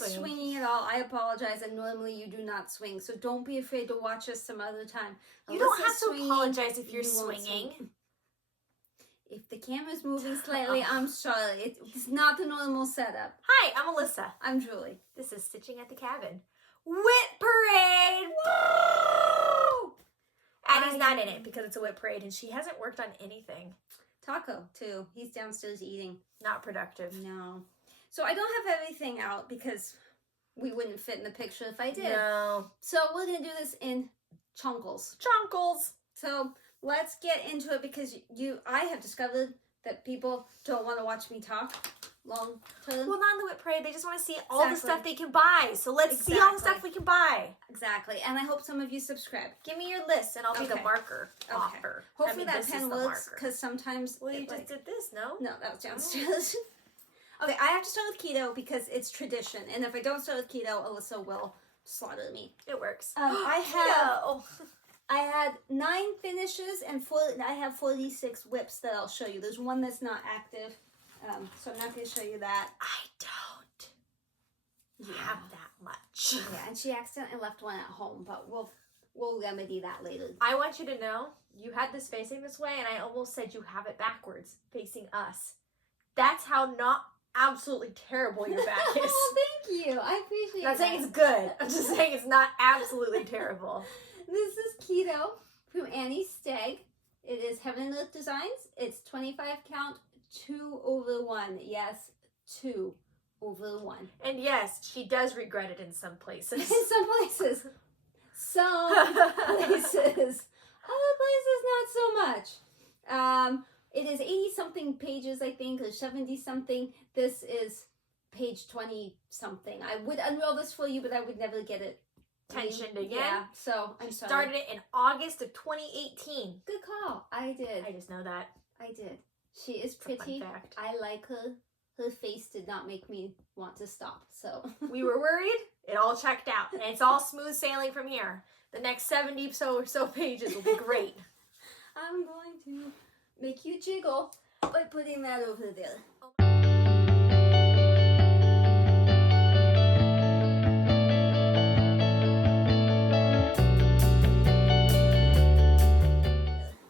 was swinging at all, I apologize. And normally you do not swing, so don't be afraid to watch us some other time. You don't have to apologize if you're swinging. If the camera's moving slightly, I'm sorry. It's not the normal setup. Hi, I'm Alyssa. I'm Julie. This is Stitching at the Cabin. WIP Parade! Woo! Addie's not in it because it's a WIP parade and she hasn't worked on anything. Taco, too. He's downstairs eating. Not productive. No. So I don't have everything out because we wouldn't fit in the picture if I did. No. So we're going to do this in chunkles. Chunkles. So let's get into it because I have discovered that people don't want to watch me talk long term. Well, not in the WIP parade. They just want to see all the stuff they can buy. So let's see all the stuff we can buy. Exactly. And I hope some of you subscribe. Give me your list and I'll be the marker. Offer. Hopefully that pen works because sometimes... Well, you just did this, no? No, that was downstairs. Okay, I have to start with keto because it's tradition. And if I don't start with keto, Alyssa will slaughter me. It works. I had 9 finishes and I have 46 whips that I'll show you. There's one that's not active, so I'm not going to show you that. I don't have that much. Yeah, and she accidentally left one at home, but we'll remedy that later. I want you to know, you had this facing this way, and I almost said you have it backwards, facing us. That's how not absolutely terrible your back is. Oh, thank you. I appreciate it. I'm not saying it's good. I'm just saying it's not absolutely terrible. This is Keto from Annie Stagg. It is Heaven and Earth Designs. It's 25 count, 2/1. Yes, 2/1. And yes, she does regret it in some places. In some places. Some places. Other places, not so much. It is 80-something pages, I think, or 70-something. This is page 20-something. I would unroll this for you, but I would never get it tensioned again. Yeah, so I'm sorry. Started it in August of 2018. Good call. I did. I just know that. I did. She is pretty. Fact. I like her. Her face did not make me want to stop, so. We were worried. It all checked out. And it's all smooth sailing from here. The next 70 or so pages will be great. I'm going to make you jiggle by putting that over there.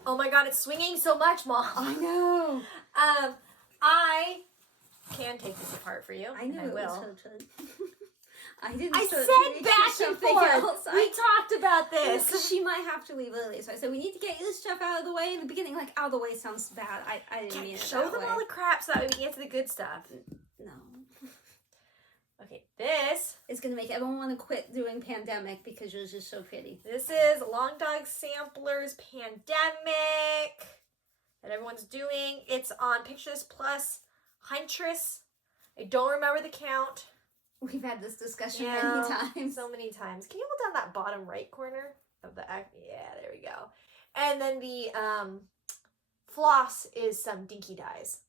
Oh my god, it's swinging so much, Mom. I know. I can take this apart for you. I know. I will. Her turn. I didn't. I said back and forth. We talked about this. She might have to leave early, so I said we need to get this stuff out of the way in the beginning. Like out of the way sounds bad. I didn't mean it. Show them all the crap so that we can get to the good stuff. No. Okay, this is gonna make everyone want to quit doing pandemic because yours is so pretty. This is Long Dog Samplers Pandemic that everyone's doing. It's on Picture This Plus Huntress. I don't remember the count. We've had this discussion many times. So many times. Can you hold down that bottom right corner of the yeah, there we go. And then the floss is some dinky dyes.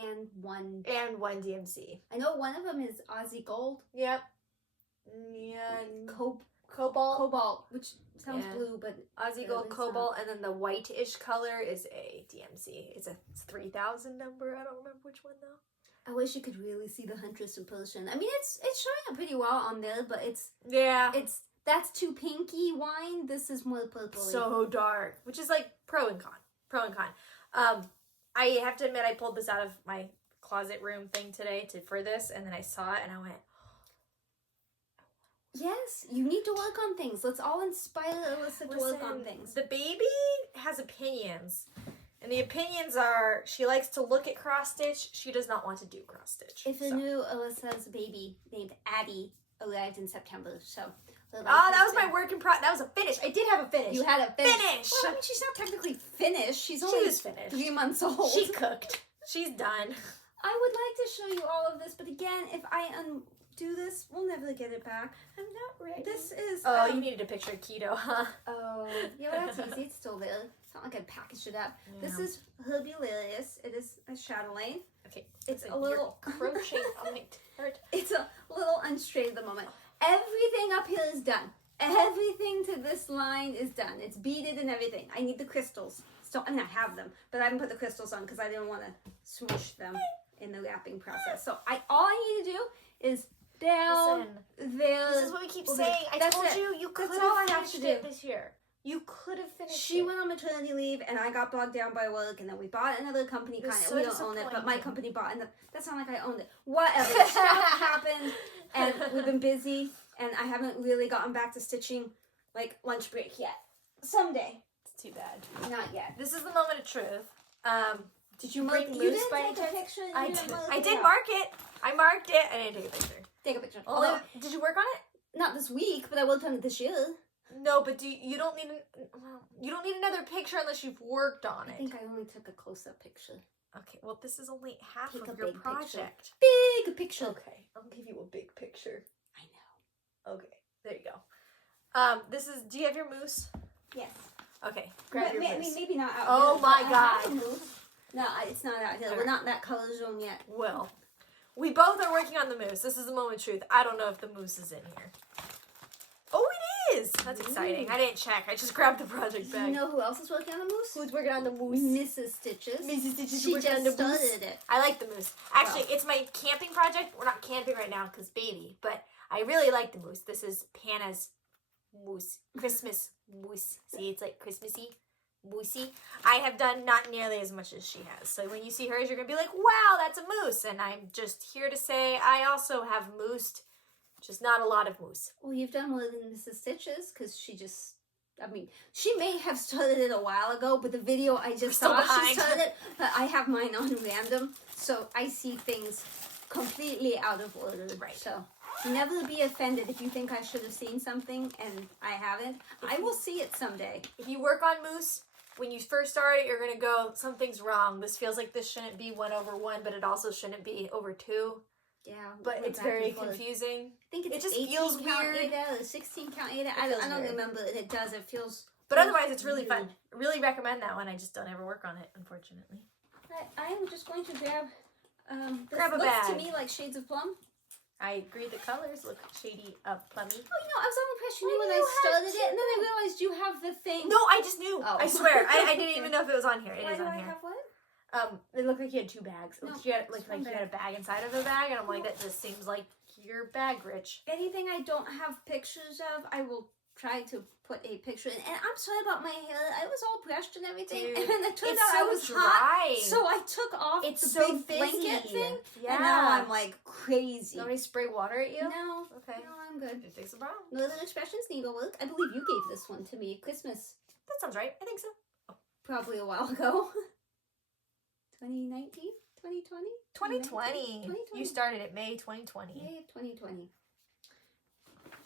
And one DMC. I know one of them is Aussie Gold. Yep. Yeah. Cobalt, which sounds blue, but Aussie Gold, Cobalt, and then the white-ish color is a DMC. It's a 3000 number. I don't remember which one though. I wish you could really see the Huntress in person. I mean, it's showing up pretty well on there, but that's too pinky wine. This is more purpley. So dark, which is like pro and con. I have to admit, I pulled this out of my closet room thing today for this, and then I saw it and I went, yes, you need to work on things. Let's all inspire Alyssa to work on things. The baby has opinions. And the opinions are, she likes to look at cross-stitch. She does not want to do cross-stitch. If you knew, Alyssa's baby named Addie arrived in September, so... that was my work in progress. That was a finish. I did have a finish. You had a finish. Well, I mean, she's not technically finished. She was finished. 3 months old. She cooked. She's done. I would like to show you all of this, but again, if I undo this, we'll never get it back. I'm not ready. This is... Oh, you needed a picture of keto, huh? Oh, yeah, well, that's easy. It's still there. It's not like I packaged it up. Yeah. This is Mirabilia. It is a Chatelaine. Okay. It's a little... crochet on my heart. It's a little unstraight at the moment. Everything up here is done. Everything to this line is done. It's beaded and everything. I need the crystals. So, I mean, I have them, but I haven't put the crystals on because I didn't want to smoosh them in the wrapping process. So all I need to do is down Listen, there. this is what we keep Okay, saying. I that's told it. you could That's all I have have to finished it do. this year. You could have finished She it. went on maternity leave, and I got bogged down by work, and then we bought another company. You're Kind of, so we don't own it, but my disappointing. company bought, and that's not like I owned it. Whatever, stuff happened, and we've been busy, and I haven't really gotten back to stitching like lunch break yet. Someday, It's too bad. not yet. This is the moment of truth. Did you bring mark? moose You didn't by any take a chance? picture. I You did. didn't mark I it did out. mark it. I marked it. I didn't take a picture. Take a picture. Although, Although, did you work on it? not this week, but I worked on it this year. No, but you don't need you don't need another picture unless you've worked on I it. think I only took a close-up picture. Okay, well this is only half Take of a your big picture. project. Big picture. Okay, I'll give you a big picture. I know. Okay, there you go. This is. Do you have your moose? Yes. Okay, grab your I moose. mean, maybe not out Oh here, my but I have God. a moose. No, it's not out here. We're not in that color zone yet. Well, we both are working on the moose. This is the moment of truth. I don't know if the moose is in here. Oh, it is! That's exciting. Ooh. I didn't check. I just grabbed the project Do bag. you know who else is working on the moose? Who's working on the moose? Mrs. Stitches. Mrs. Stitches She working on just the moose. started it. I like the moose. Actually, it's my camping project. We're not camping right now because baby, but I really like the moose. This is Hannah's moose. Christmas moose. See, it's like Christmassy. Moosey. I have done not nearly as much as she has. So when you see hers, you're going to be like, wow, that's a moose. And I'm just here to say I also have moosed, just not a lot of moose. Well, you've done more than Mrs. Stitches because she may have started it a while ago, but the video I just Still saw behind. she started it. But I have mine on random, so I see things completely out of order. Right. So never be offended if you think I should have seen something and I haven't. I will see it someday. If you work on moose, when you first start it, you're going to go, something's wrong. This feels like this shouldn't be 1/1, but it also shouldn't be over 2. Yeah, But it's very confusing. I think it's It just 18 feels count weird. Ada or 16 count Ada. I feels don't weird. remember. And it does. It feels. But feels otherwise, it's really weird. fun. Really recommend that one. I just don't ever work on it, unfortunately. I am just going to grab. This Grab a looks bag. to me like shades of plum. I agree. The colors look shady, plummy. Oh, I was so impressed you knew Oh, when I you had started it, two. and then I realized you have the thing. No, I just knew. Oh. I swear. I didn't even know if it was on here. It Why is do on I here. have what? It looked like you had 2 bags. No, She had like just one you had a bag inside of the bag, and I'm like, that just seems like you're bag rich. Anything I don't have pictures of, I will try to put a picture in. And I'm sorry about my hair. I was all brushed and everything, Dude, and then it turned It's out so I was dry. hot. So I took off It's the so big blanket busy. thing, Yeah. and now I'm like crazy. You want me to spray water at you? No, Okay. no, I'm good. It fix the problem. Northern Expressions Needlework. I believe you gave this one to me at Christmas, That sounds right. I think so. probably a while ago. 2019? 2020? 2020. 2020. You started it May 2020. May of 2020.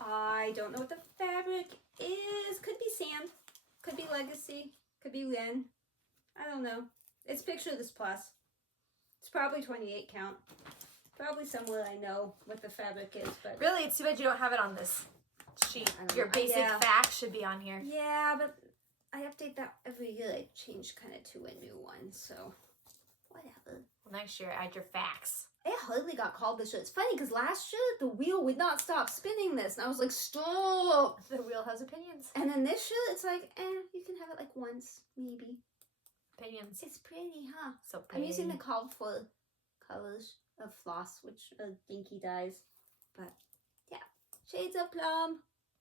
I don't know what the fabric is. Could be sand. Could be legacy. Could be Lynn. I don't know. It's picture this plus. It's probably 28 count. Probably somewhere I know what the fabric is, but Really, it's too bad you don't have it on this sheet. I don't Your know. basic Yeah. facts should be on here. yeah, but I update that every year. I change kind of to a new one, so whatever. Well, next year, add your facts. It hardly got called this year. It's funny because last year the wheel would not stop spinning this, and I was like, stop. The wheel has opinions. And then this year it's like, you can have it like once, maybe. Opinions. It's pretty, huh? So I'm pretty. using the called for colors of floss, which are Dinky dyes. But yeah, shades of plum.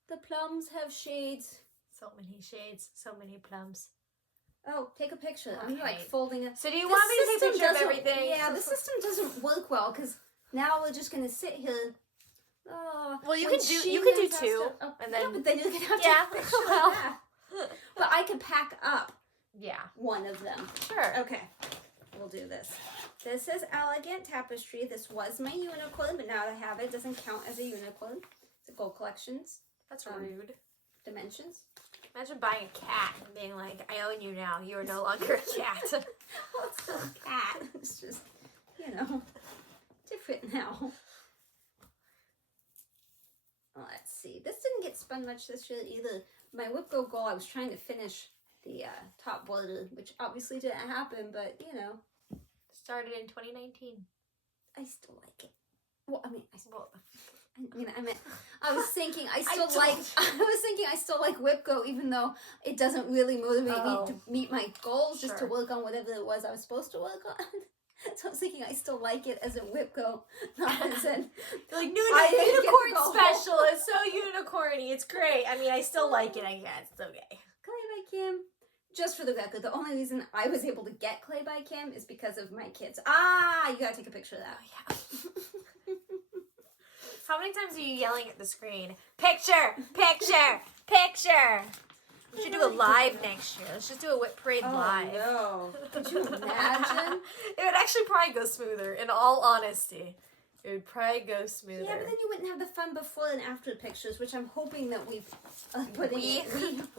The plums have shades. So many shades. So many plums. Oh, take a picture. I'm like Okay. folding it. So do you The want me to take a system picture of doesn't- everything? Yeah, the system doesn't work well because now we're just gonna sit here. Oh, Well, you when can do she you can do has 2, to- oh, and yeah, then but then you're gonna have to Yeah, have a picture of well. that. But I could pack up yeah, one of them. sure. Okay, we'll do this. This is Elegant Tapestry. This was my unicorn, but now that I have it, it doesn't count as a unicorn. It's a Gold Collections That's um, rude. Dimensions. Imagine buying a cat and being like, I own you now. You are no longer a cat. Well, it's still a cat. It's just, different now. Let's see. This didn't get spun much this year either. My WIP Go goal, I was trying to finish the top border, which obviously didn't happen, but, Started in 2019. I still like it. Well, I mean, Well, I was thinking I I still like WIP Go, even though it doesn't really motivate me Oh. to meet my goals, just to Sure. work on whatever it was I was supposed to work on. So I was thinking I still like it as a WIP go, not as in Like I unicorn special. It's so unicorny. It's great. I mean, I still like it. I guess it's okay. Clay by Kim. Just for the record, the only reason I was able to get Clay by Kim is because of my kids. You gotta take a picture of that. Oh, yeah. How many times are you yelling at the screen? Picture! Picture! Picture! We should do a live next year. Let's just do a WIP parade live. No. Could you imagine? It would actually probably go smoother, in all honesty. It would probably go smoother. Yeah, but then you wouldn't have the fun before and after pictures, which I'm hoping that we've putting in.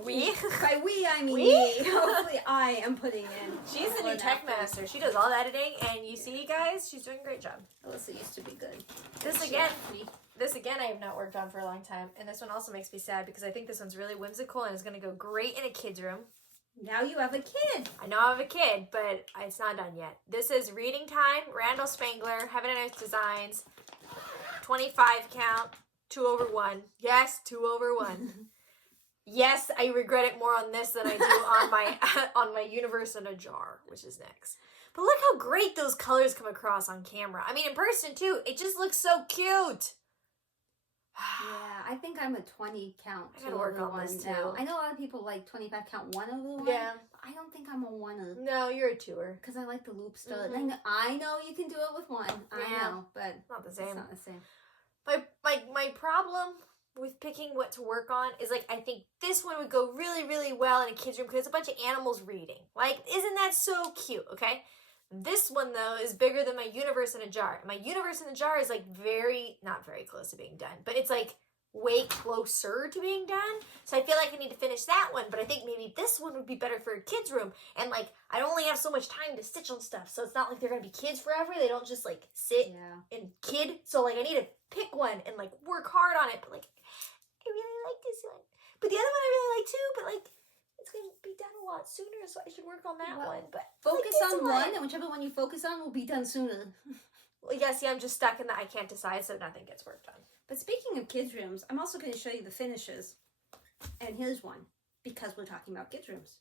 We? By we, I mean We? me. Hopefully I am putting in. She's the new tech master. She does all the editing, and you see, guys, she's doing a great job. Alyssa used to be good. This again I have not worked on for a long time, and this one also makes me sad because I think this one's really whimsical and is going to go great in a kid's room. Now you have a kid. I know I have a kid, but it's not done yet. This is Reading Time, Randall Spangler, Heaven and Earth Designs, 25 count, 2/1. Yes, 2/1. Yes, I regret it more on this than I do on my on my Universe in a Jar, which is next. But look how great those colors come across on camera. I mean, in person too, it just looks so cute. Yeah, I think I'm a 20 count. I gotta work on this too. Now. I know a lot of people like 25 count 1/1. Yeah. I don't think I'm a 1. No, you're a 2er. Because I like the loop stud. Mhm. I know you can do it with 1. I know, but Not the same. it's not the same. My problem with picking what to work on is like I think this one would go really, really well in a kid's room because it's a bunch of animals reading. Like, isn't that so cute? Okay. This one though is bigger than my Universe in a Jar. My Universe in a Jar is like not very close to being done, but it's like way closer to being done. So I feel like I need to finish that one, but I think maybe this one would be better for a kid's room. And like I only have so much time to stitch on stuff, so it's not like they're gonna be kids forever. They don't just like sit and kid. So like I need to pick one and like work hard on it. But like I really like this one. But the other one I really like too. But like it's going to be done a lot sooner, so I should work on that one. But focus on one, and whichever one you focus on will be done sooner. Well, yeah, see, I'm just stuck in that I can't decide, so nothing gets worked on. But speaking of kids' rooms, I'm also going to show you the finishes. And here's one, because we're talking about kids' rooms.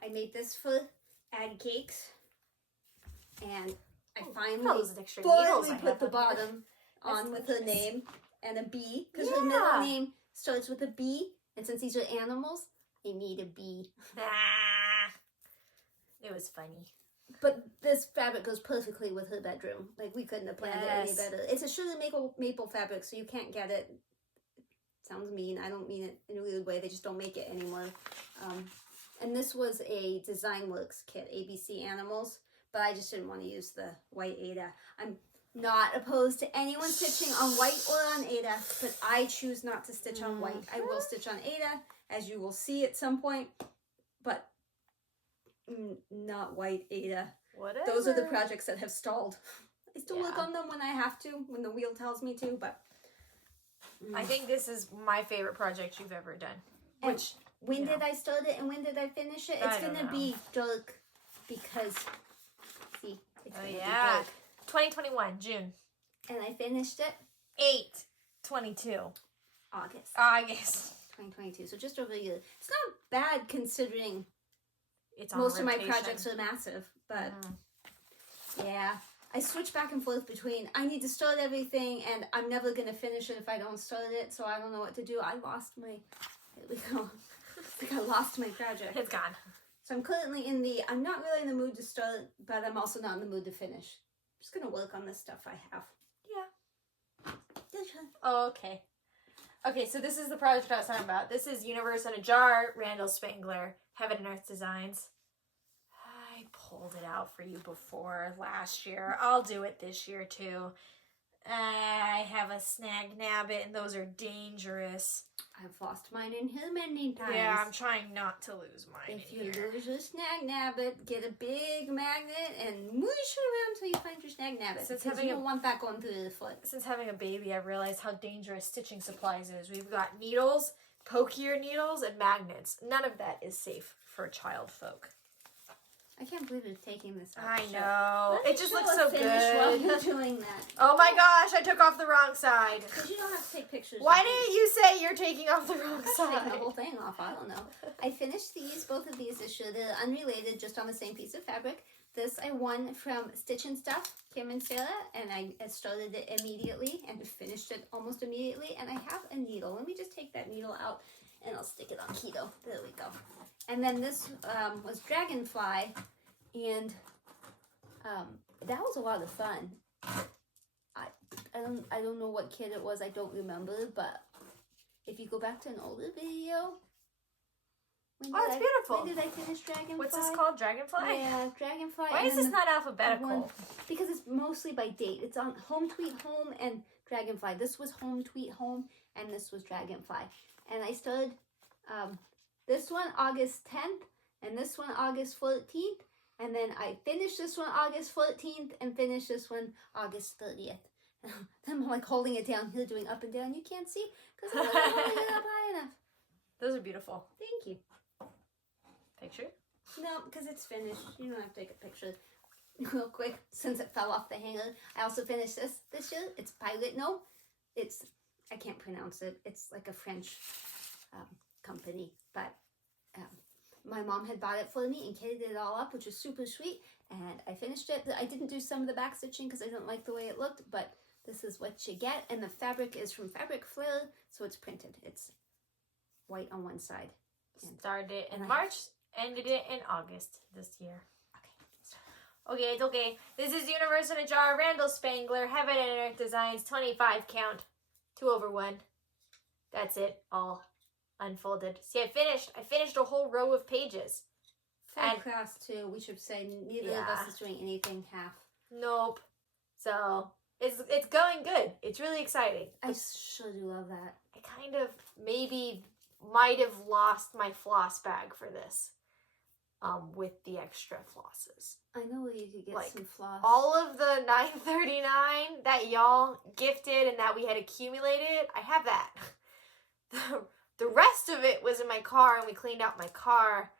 I made this for Addie Cakes, and I finally put the bottom on with her name and a B, because her middle name starts with a B, and since these are animals, I need a B. It was funny. But this fabric goes perfectly with her bedroom. Like, we couldn't have planned it any better. It's a sugar maple fabric, so you can't get it. Sounds mean. I don't mean it in a weird way. They just don't make it anymore. And this was a Design Works kit, ABC Animals, but I just didn't want to use the white Ada. I'm not opposed to anyone stitching on white or on Ada, but I choose not to stitch on white. I will stitch on Ada, as you will see at some point, but not white Ada. Whatever. Those are the projects that have stalled. I still work on them when I have to, when the wheel tells me to, but I think this is my favorite project you've ever done. Which when did I start it and when did I finish it? It's gonna be dark because see, it's gonna be dark. 2021 June. And I finished it 8/22 August 2022. So just over a year. It's not bad considering most of my projects are massive, but yeah. I switch back and forth between I need to start everything and I'm never going to finish it if I don't start it, so I don't know what to do. I lost my, there we go. I think I lost my project. It's gone. So I'm currently in the, I'm not really in the mood to start, but I'm also not in the mood to finish. I'm just going to work on this stuff I have. Yeah. Oh, okay. Okay, so this is the project I was talking about. This is Universe in a Jar, Randall Spangler, Heaven and Earth Designs. I pulled it out for you before last year. I'll do it this year too. I have a snag nabbit and those are dangerous. I've lost mine in here many times. Yeah, I'm trying not to lose mine. If you lose your snag nabbit, get a big magnet and moosh it around until you find your snag nabbit. Because you don't want that going through the foot. Since having a baby, I've realized how dangerous stitching supplies is. We've got needles, pokier needles, and magnets. None of that is safe for child folk. I can't believe you're taking this out. I know. It just looks so good. While you're doing that. Oh my gosh, I took off the wrong side. Because you don't have to take pictures. Why didn't you say you're taking off the wrong side? Take the whole thing off. I don't know. I finished both of these this year. They're unrelated, just on the same piece of fabric. This I won from Stitch and Stuff, Kim and Sarah, and I started it immediately and finished it almost immediately. And I have a needle. Let me just take that needle out and I'll stick it on keto. There we go. And then this was Dragonfly, and that was a lot of fun. I don't know what kid it was. I don't remember, but if you go back to an older video. It's beautiful. When did I finish Dragonfly? What's this called? Dragonfly? Yeah, Dragonfly. Why is this not alphabetical? Because it's mostly by date. It's on Home Tweet Home and Dragonfly. This was Home Tweet Home and this was Dragonfly. And I started this one August 10th and this one August 14th. And then I finished this one August 14th and finished this one August 30th. I'm like holding it down here, doing up and down. You can't see because I'm not holding it up high enough. Those are beautiful. Thank you. Picture? No, because it's finished. You don't have to take a picture real quick since it fell off the hanger. I also finished this year. It's Pilot. No, it's, I can't pronounce it. It's like a French company. But my mom had bought it for me and kitted it all up, which was super sweet. And I finished it. I didn't do some of the back stitching because I didn't like the way it looked. But this is what you get. And the fabric is from Fabric Flare. So it's printed. It's white on one side. Started it in March. Ended it in August this year. Okay, it's okay. This is Universe in a Jar, Randall Spangler, Heaven and Earth Designs, 25 count, 2 over 1. That's it, all unfolded. See, I finished a whole row of pages. Full class too. We should say neither of us is doing anything half. Nope. So it's going good. It's really exciting. I sure do love that. I kind of maybe might have lost my floss bag for this. With the extra flosses. I know where you could get some floss. All of the $9.39 that y'all gifted and that we had accumulated, I have that. The rest of it was in my car and we cleaned out my car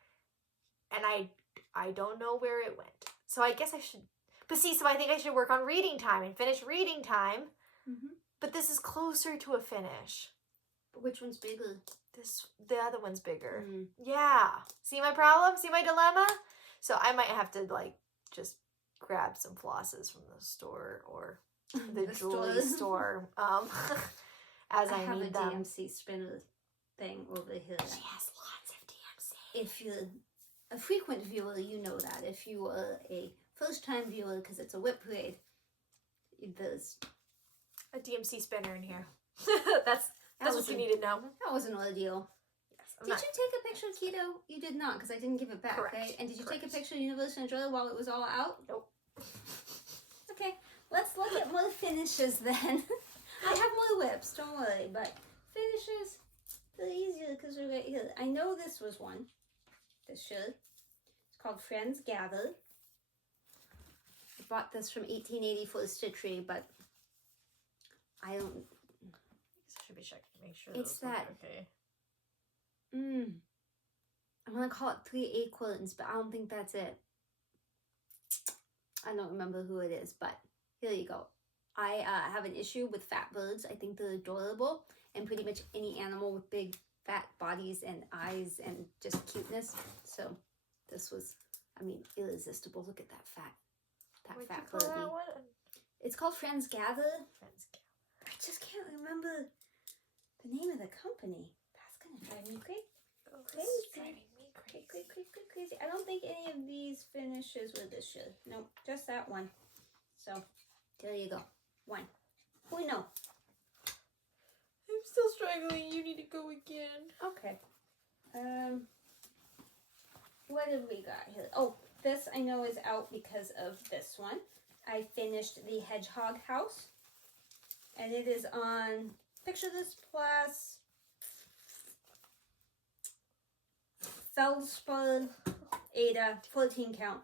and I don't know where it went. So I guess I should, but see, so I think I should work on reading time and finish reading time. Mm-hmm. But this is closer to a finish. Which one's bigger? The other one's bigger. Mm. Yeah. See my problem? See my dilemma? So I might have to like just grab some flosses from the store or the jewelry store as I need them. I have a DMC spinner thing over here. She has lots of DMC. If you're a frequent viewer, you know that. If you are a first-time viewer, because it's a WIP parade, there's a DMC spinner in here. That's what you need to know. That was an ordeal. Yes, did you take a picture of Keto? You did not, because I didn't give it back, Correct. Right? And did you take a picture of Universe and Joy while it was all out? Nope. Okay, let's look at more finishes then. I have more WIPs, don't worry, but finishes, they're easier because we're right here. I know this was one. This shirt. It's called Friends Gather. I bought this from 1880 for Stitchery, but I don't... Should be checking to make sure it's that okay. I'm gonna call it 3 acorns, but I don't think that's it. I don't remember who it is, but here you go. I have an issue with fat birds. I think they're adorable, and pretty much any animal with big fat bodies and eyes and just cuteness. So this was, I mean, irresistible. Look at that fat birdie. It's called Friends Gather. I just can't remember the name of the company. That's gonna drive me crazy. Crazy. I don't think any of these finishes were this year. Nope, just that one. So there you go. One. We know. I'm still struggling. You need to go again. Okay. What have we got here? Oh, this I know is out because of this one. I finished the Hedgehog House. And it is on Picture This Plus Feldspar Ada 14 count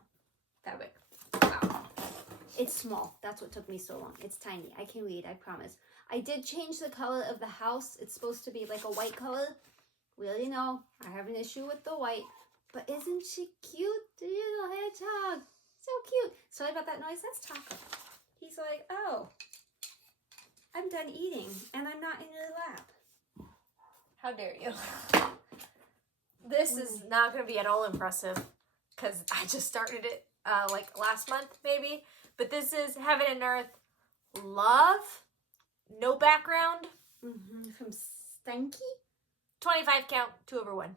fabric. Wow. It's small. That's what took me so long. It's tiny. I can read, I promise. I did change the color of the house. It's supposed to be like a white color. We already know I have an issue with the white. But isn't she cute? The little hedgehog. So cute. Sorry about that noise. That's Taco. He's like, oh, I'm done eating and I'm not in your lap. How dare you? This is not going to be at all impressive because I just started it like last month maybe. But this is Heaven and Earth Love, no background. From Stanky. 25 count, 2/1.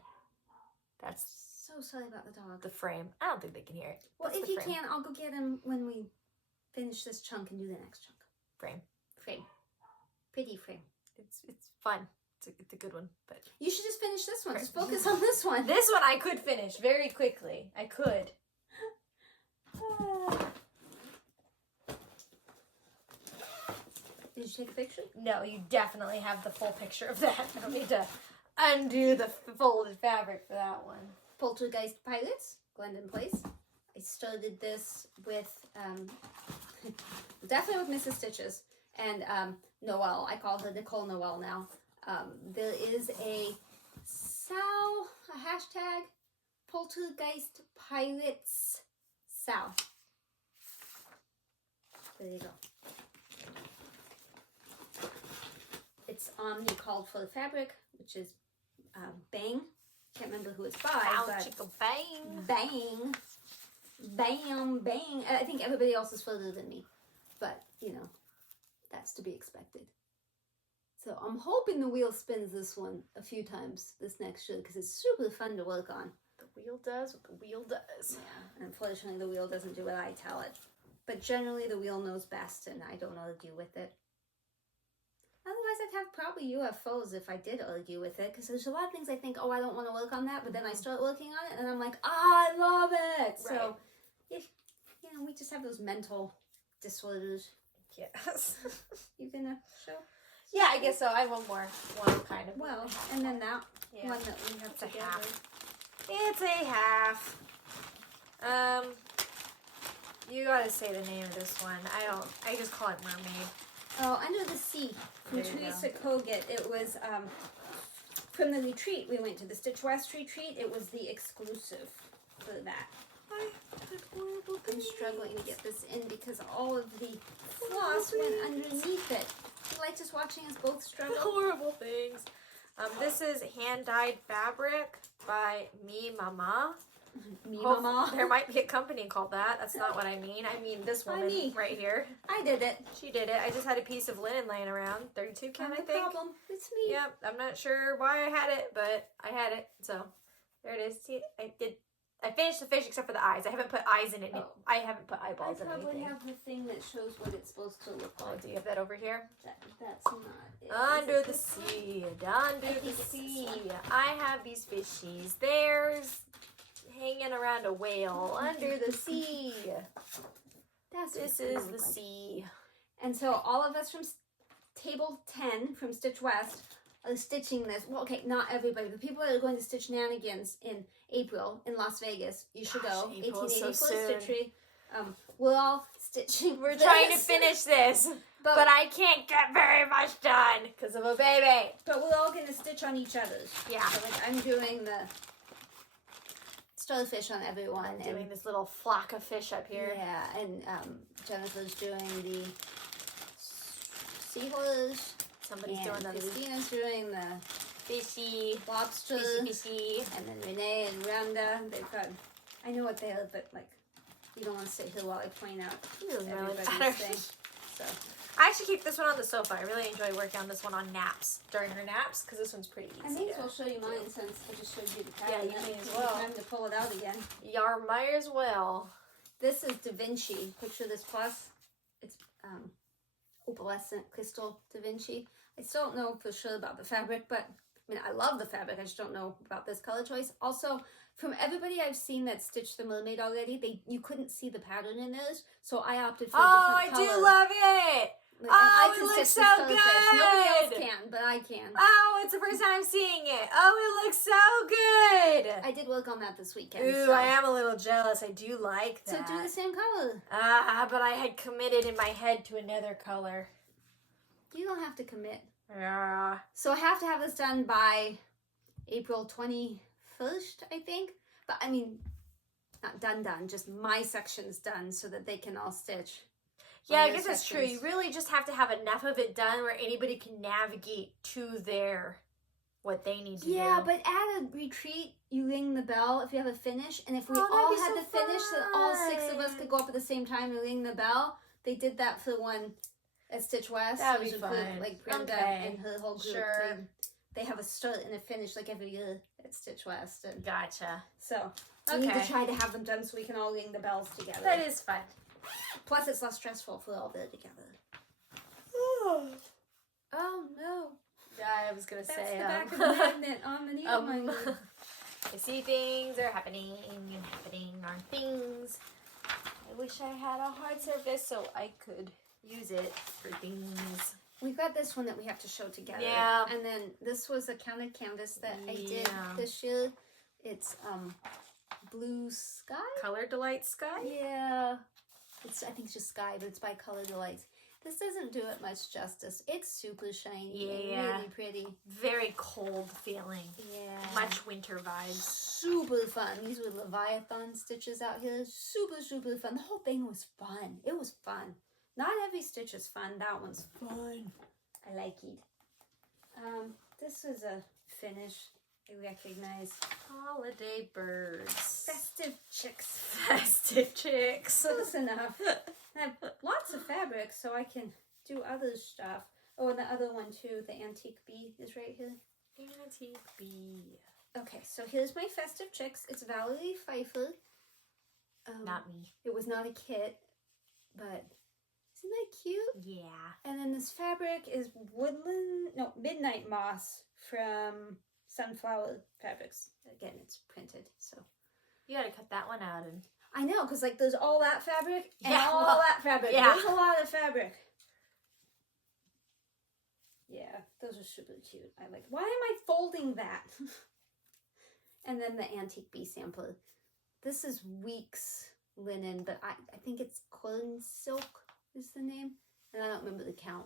That's So sorry about the dog. the frame. I don't think they can hear it. Well, That's if the you frame. can, I'll go get him when we finish this chunk and do the next chunk. Frame. Pretty frame. It's fun. It's a good one. But You should just finish this one. Right. Just focus on this one. this one I could finish very quickly. I could. Did you take a picture? No, you definitely have the full picture of that. I don't need to undo the folded fabric for that one. Poltergeist Pirates, Glendon Place. I started this with, definitely with Mrs. Stitches and Noelle. I call her Nicole Noelle now. There is a hashtag Poltergeist Pirates Sal. There you go. It's on the Called for the Fabric, which is Bang. Can't remember who it's by, Ow, but chicka bang. Bang. Bam, bang. I think everybody else is further than me. But, you know, that's to be expected. So I'm hoping the wheel spins this one a few times this next year because it's super fun to work on. The wheel does what the wheel does. Yeah, unfortunately the wheel doesn't do what I tell it. But generally the wheel knows best and I don't know what to do with it. Otherwise I'd have probably UFOs if I did argue with it because there's a lot of things I think, oh, I don't want to work on that, but then I start working on it and I'm like, I love it. Right. So, if, you know, we just have those mental disorders. Yes. You gonna show? Yeah, I guess so. I have one kind of. Well, and then that Yeah. one that we have It's a together. half. It's a half. You gotta say the name of this one. I just call it Mermaid. Oh, Under the Sea from There you Teresa Kogut. It was from the retreat we went to, the Stitch West retreat. It was the exclusive for that. I'm struggling to get this in because all of the floss went underneath it. You like just watching us both struggle? Horrible things. This is hand-dyed fabric by Me Mama. Me, Hope- mama. There might be a company called that. That's not what I mean. I mean this By woman me. right here. I did it. She did it. I just had a piece of linen laying around. 32 count, Not I a think. problem. It's me. Yep. I'm not sure why I had it, but I had it. So there it is. See, I finished the fish except for the eyes. I haven't put eyes in it. Oh. I haven't put I eyeballs in probably anything. have the thing that shows what it's supposed to look Oh, like. do you have that over here? That's not it. Under Is it the this one? sea, under I the think it's this sea. one. I have these fishies. There's hanging around a whale under the sea. That's This what it's is gonna the look like. sea. And so all of us from table 10 from Stitch West are stitching this. Well, okay, not everybody, but people that are going to Stitch Shenanigans in April in Las Vegas. You should Gosh, go. April is so 1884 soon. Stitchery. We're all stitching. We're this. trying to finish this, but but I can't get very much done because of a baby. we're all gonna stitch on each other's. Yeah. So like I'm doing the starfish on everyone. I'm doing this little flock of fish up here. Yeah, and Jennifer's doing the seahorse. Somebody's And doing the Christina's doing the fishy, lobster. fishy. And then Renee and Rhonda, they've got, I know what they are, but like, you don't want to sit here while I point out Doesn't really everybody's matter. thing. So, I actually keep this one on the sofa. I really enjoy working on this one on naps, during her naps, because this one's pretty I easy may as to... well show you mine since I just showed you the Yeah, pattern. you may as Give me well. time to pull it out again. Yar might as well. This is Da Vinci. Picture this plus. It's opalescent crystal Da Vinci. I still don't know for sure about the fabric, but I mean, I love the fabric. I just don't know about this color choice. Also, from everybody I've seen that stitched the mermaid already, you couldn't see the pattern in theirs, so I opted for a Oh, I different color. do love it! Like, Oh, I it can looks stitch so this colorfish. Nobody else good! can, but I can. Oh, it's the first time I'm seeing it. Oh, it looks so good! I did work on that this weekend. Ooh, so. I am a little jealous. I do like So that. do the same color. But I had committed in my head to another color. You don't have to commit. Yeah. So I have to have this done by April 21st, I think. But I mean, not done, just my section's done so that they can all stitch. Yeah, on I their guess that's true. sections. You really just have to have enough of it done where anybody can navigate to their what they need to Yeah, do. but at a retreat, you ring the bell if you have a finish, and if we Oh, that'd all be had so the finish, that all 6 of us fun. could go up at the same time and ring the bell. They did that for the one at Stitch West. That would be So fun. like Brenda Okay. and her whole group. Sure. They have a start and a finish like every year at Stitch West, and Gotcha. so we need to try to have them done so we can all ring the bells together. That is fun. Plus, it's less stressful if we're all there together. Oh no! Yeah, I was gonna That's say. the back of the magnet on the needle minder. I see things are happening and happening are things. I wish I had a hard surface so I could use it for things. We've got this one that we have to show together. Yeah. And then this was a counted canvas that I did Yeah. this year. It's Blue Sky? Color Delight Sky? Yeah. I think it's just sky, but it's by Color Delights. This doesn't do it much justice. It's super shiny and Yeah. really pretty. Very cold feeling. Yeah. Much winter vibes. Super fun. These were Leviathan stitches out here. Super, super fun. The whole thing was fun. It was fun. Not every stitch is fun. That one's fun. I like it. This is a finish I recognize. Holiday birds. Festive chicks. Festive chicks. Close enough. I have lots of fabric, so I can do other stuff. Oh, and the other one too, the antique bee is right here. Antique bee. Okay, so here's my festive chicks. It's Valerie Pfeiffer. Not me. It was not a kit, but isn't that cute? Yeah. And then this fabric is Midnight Moss from Sunflower Fabrics. Again, it's printed, so. You gotta cut that one out and I know, because like there's all that fabric and Yeah, all well, that fabric. yeah. There's a lot of fabric. Yeah, those are super cute. I like, why am I folding that? And then the antique bee sampler. This is Weeks linen, but I think it's corn silk is the name. And I don't remember the count.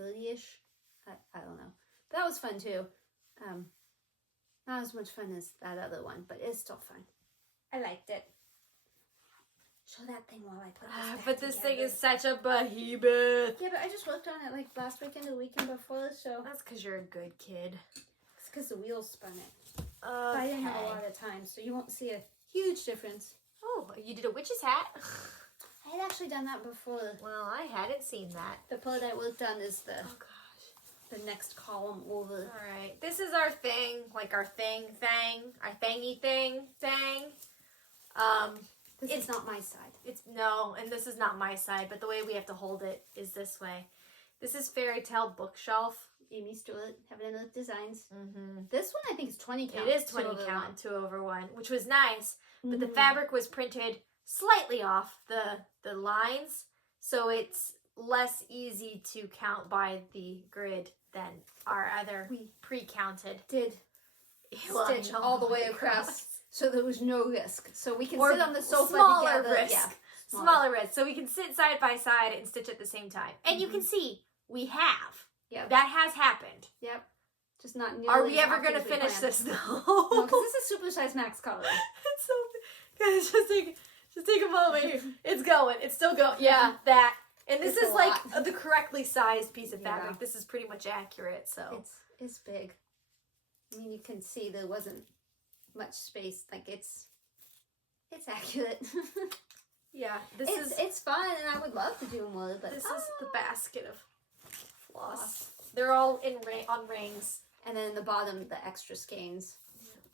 30-ish? I don't know. But that was fun too. Not as much fun as that other one, but it's still fun. I liked it. Show that thing while I put this back but this thing together. is such a behemoth. Yeah, but I just worked on it like last weekend or the weekend before, so That's because you're a good kid. it's because the wheels spun it. But Okay. I didn't have a lot of time, so you won't see a huge difference. Oh, you did a witch's hat? I had actually done that before. Well, I hadn't seen that. The part I worked on is Oh, gosh. the next column over. Alright. This is our thing. Like our thing. Our thingy thing. This is not my side. No, and this is not my side, but the way we have to hold it is this way. This is Fairy Tale Bookshelf. Amy Stewart, Heaven and Earth Designs. Mm-hmm. This one I think is 20 count. It is 20 2/1. count, 2/1, which was nice, but the Mhm. fabric was printed slightly off the lines, so it's less easy to count by the grid than our other We pre-counted. did Well, stitch no, all the way my across, gosh. so there was no risk. So we can Or sit on the sofa smaller together. risk. Yeah, Smaller risk, so we can sit side by side and stitch at the same time. And you can see, we have. Yep. That has happened. Yep. Just not nearly. Are we as ever often going to as we finish planned. this, though? No, because this is supersize max color. It's so, guys, just take a moment here. It's going. It's still going. Yeah, that. And this It's is a like lot. the correctly sized piece of Yeah. fabric. This is pretty much accurate. So It's big. I mean, you can see there wasn't much space. Like it's accurate. yeah, It's fun, and I would love to do more. But this is the basket of floss. They're all on rings. And then in the bottom, the extra skeins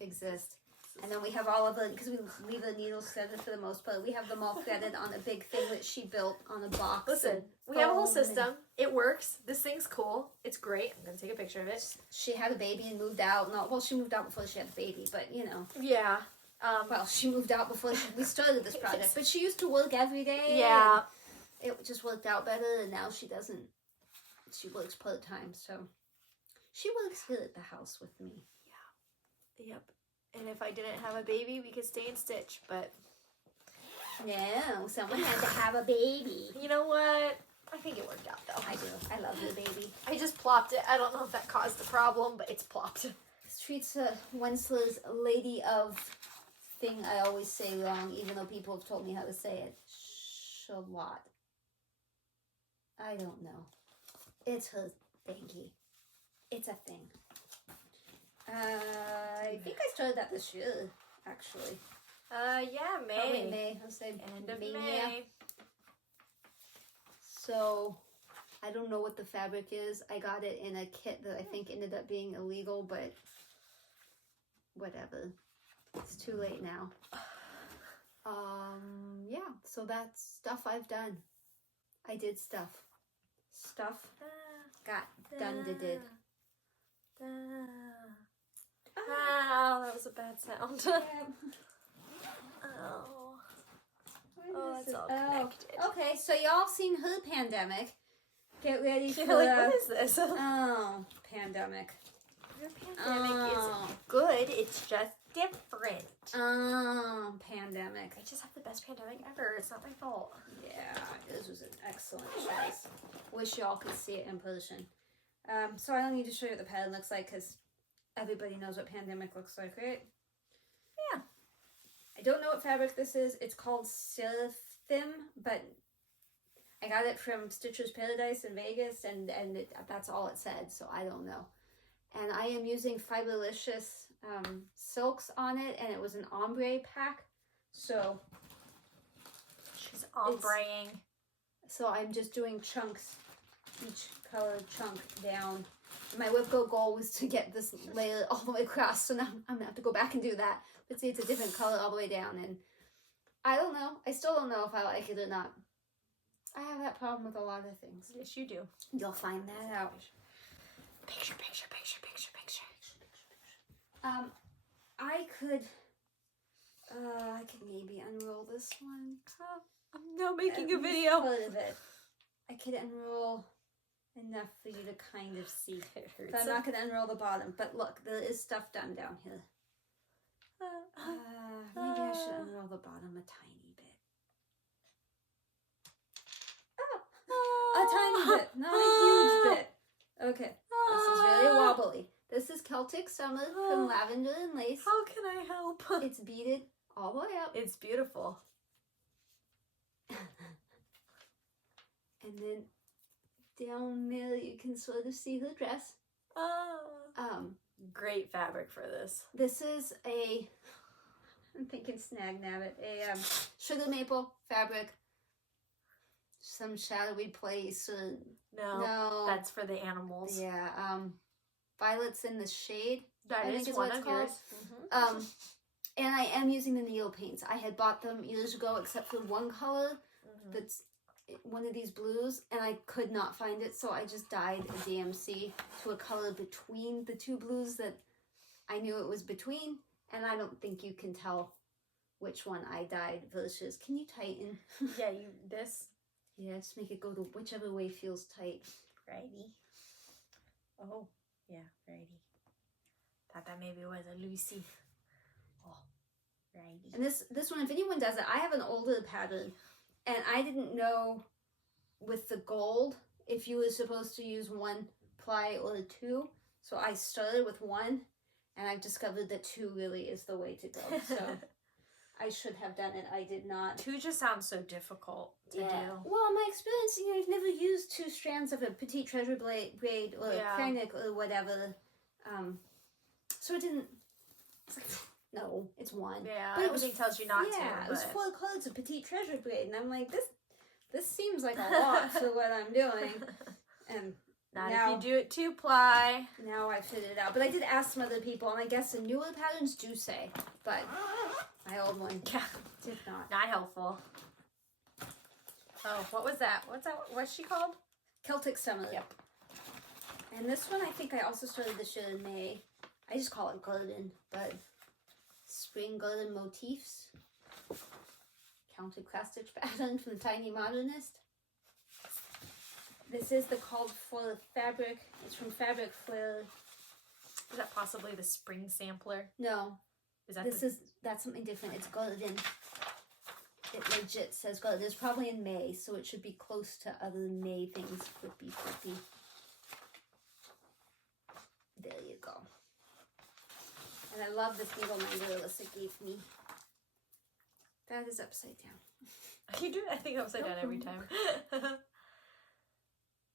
exist. And then we have all of the, because we leave the needles threaded for the most part, we have them all threaded on a big thing that she built on a box. Listen, we have a whole system. It works. This thing's cool. It's great. I'm going to take a picture of it. She had a baby and moved out. Well, she moved out before she had a baby, but you know. Yeah. Well, she moved out before we started this project. But she used to work every day. Yeah. It just worked out better, and now she doesn't. She works part-time, so. She works here at the house with me. Yep. And if I didn't have a baby, we could stay and stitch, but No, someone had to have a baby. you know what? I think it worked out, though. I do. I love the baby. I just plopped it. I don't know if that caused the problem, but it's plopped. Teresa Wensler's Lady of thing I always say wrong, even though people have told me how to say it. Shalot. I don't know. It's her thingy. It's a thing. I think I started that this year, actually. Yeah, May. Oh, wait, May. I'll say End of May. May. So, I don't know what the fabric is. I got it in a kit that I think ended up being illegal, but whatever. It's too late now. Yeah, so that's stuff I've done. I did stuff. Stuff got done did. Oh, that was a bad sound. Oh. Oh, that's all connected. Okay, so y'all seen her pandemic. Get ready for what is this? Oh, pandemic. Your pandemic is good. It's just different. Pandemic. I just have the best pandemic ever. It's not my fault. Yeah, this was an excellent choice. Wish y'all could see it in person. So I don't need to show you what the pattern looks like because everybody knows what pandemic looks like, right? Yeah. I don't know what fabric this is. It's called Seraphim, but I got it from Stitcher's Paradise in Vegas, and that's all it said, so I don't know. And I am using Fiberlicious silks on it, and it was an ombre pack, so she's ombreing. So I'm just doing chunks, each colored chunk down. My WIP goal was to get this layer all the way across, so now I'm gonna have to go back and do that. But see, it's a different color all the way down, and I don't know. I still don't know if I like it or not. I have that problem with a lot of things. Yes, you do. You'll find that out. Picture. I could maybe unroll this one. I'm now making a video. Part of it. I could unroll enough for you to kind of see. But I'm not going to unroll the bottom. But look, there is stuff done down here. Maybe I should unroll the bottom a tiny bit. A tiny bit, not a huge bit. Okay, this is very wobbly. This is Celtic Summer from Lavender and Lace. How can I help? It's beaded all the way up. It's beautiful. And then down there you can sort of see her dress. Great fabric for this. This is I'm thinking Snag Nabbit, a sugar maple fabric. Some shadowy place. No, that's for the animals. Yeah, Violets in the Shade. That is one of yours. Mm-hmm. And I am using the Neo paints. I had bought them years ago, except for one color that's one of these blues, and I could not find it, so I just dyed a DMC to a color between the two blues that I knew it was between, and I don't think you can tell which one I dyed versus. Can you tighten? Yeah, this. Yeah, just make it go to whichever way feels tight. Righty. Oh, yeah, righty. Thought that maybe was a Lucy. Oh, righty. And this one, if anyone does it, I have an older pattern, and I didn't know with the gold if you were supposed to use one ply or two. So I started with one, and I've discovered that two really is the way to go. So I should have done it. I did not. Two just sounds so difficult to do. Well, my experience, I've never used two strands of a petite treasure braid or a Kreinik or whatever. So it didn't. It's like, no, it's one. Yeah, but everything tells you not to. Yeah, it was 4 colors of petite treasure braid, and I'm like, this seems like a lot for what I'm doing. And not now, if you do it 2-ply. Now I figured it out. But I did ask some other people, and I guess the newer patterns do say, but my old one did not. Not helpful. Oh, what was that? What's she called? Celtic Summer. Yep. And this one I think I also started this year in May. I just call it garden, but spring garden motifs. Counted cross stitch pattern from the Tiny Modernist. This is the called for fabric. It's from Fabric Flare. Is that possibly the spring sampler? No. That's something different. It's garden. It legit says garden. It's probably in May, so it should be close to other May things. Flippy. There you go. And I love this needle minder Alyssa gave me. That is upside down. You do that thing upside down every time.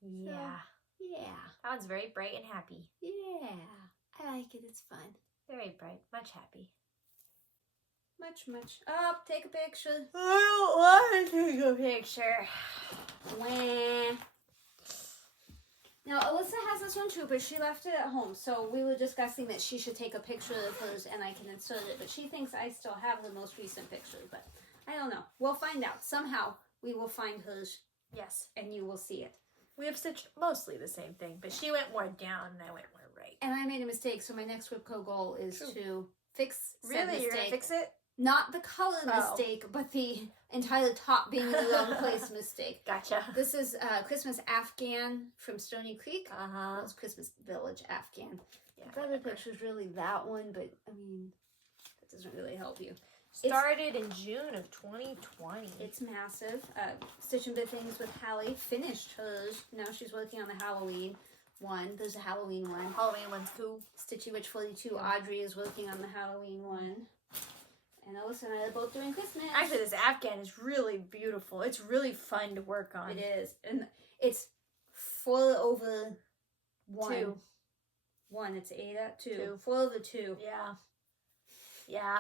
Yeah. Yeah. That one's very bright and happy. Yeah. I like it. It's fun. Very bright. Much happy. Much. Oh, take a picture. I don't want to take a picture. Wah. Now, Alyssa has this one too, but she left it at home. So we were discussing that she should take a picture of hers and I can insert it. But she thinks I still have the most recent picture. But I don't know. We'll find out. Somehow we will find hers. Yes. And you will see it. We have stitched mostly the same thing, but she went more down and I went more right. And I made a mistake, so my next WIPCO goal is to fix said Really? mistake. You're going to fix it? Not the color mistake, but the entire top being in the wrong place mistake. Gotcha. This is Christmas Afghan from Stony Creek. Uh-huh. It's Christmas Village Afghan. Yeah, the other picture is really that one, but I mean, that doesn't really help you. Started in June of 2020. It's massive. Stitch and Bit Things with Hallie finished hers. Now she's working on the Halloween one. There's a Halloween one. Halloween one's cool. Stitchy Witch 42. Audrey is working on the Halloween one. And Alyssa and I are both doing Christmas. Actually, this Afghan is really beautiful. It's really fun to work on. It is. And it's full over one. 2. 1. It's Ada. 2. 2. Full over 2. Yeah.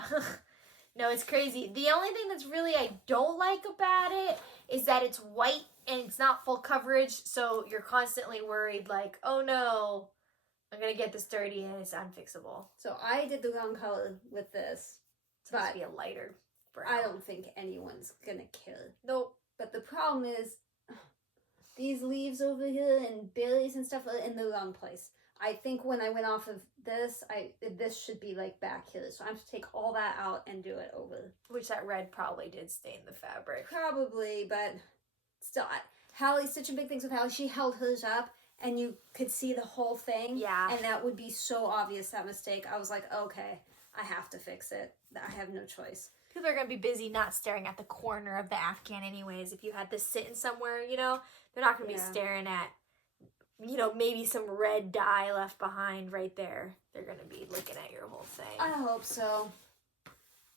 No, it's crazy. The only thing that's really I don't like about it is that it's white and it's not full coverage, so you're constantly worried like, oh no, I'm going to get this dirty and it's unfixable. So I did the wrong color with this. It's supposed to be a lighter brown. I don't think anyone's going to care. Nope. But the problem is these leaves over here and berries and stuff are in the wrong place. I think when I went off of this, this should be like back here. So I have to take all that out and do it over. Which that red probably did stain the fabric. Probably, but still. Hallie, Stitching Big Things with Hallie, she held hers up and you could see the whole thing. Yeah. And that would be so obvious, that mistake. I was like, okay, I have to fix it. I have no choice. People are going to be busy not staring at the corner of the Afghan anyways. If you had this sitting somewhere, you know, they're not going to be staring at, you know, maybe some red dye left behind right there. They're going to be looking at your whole thing. I hope so.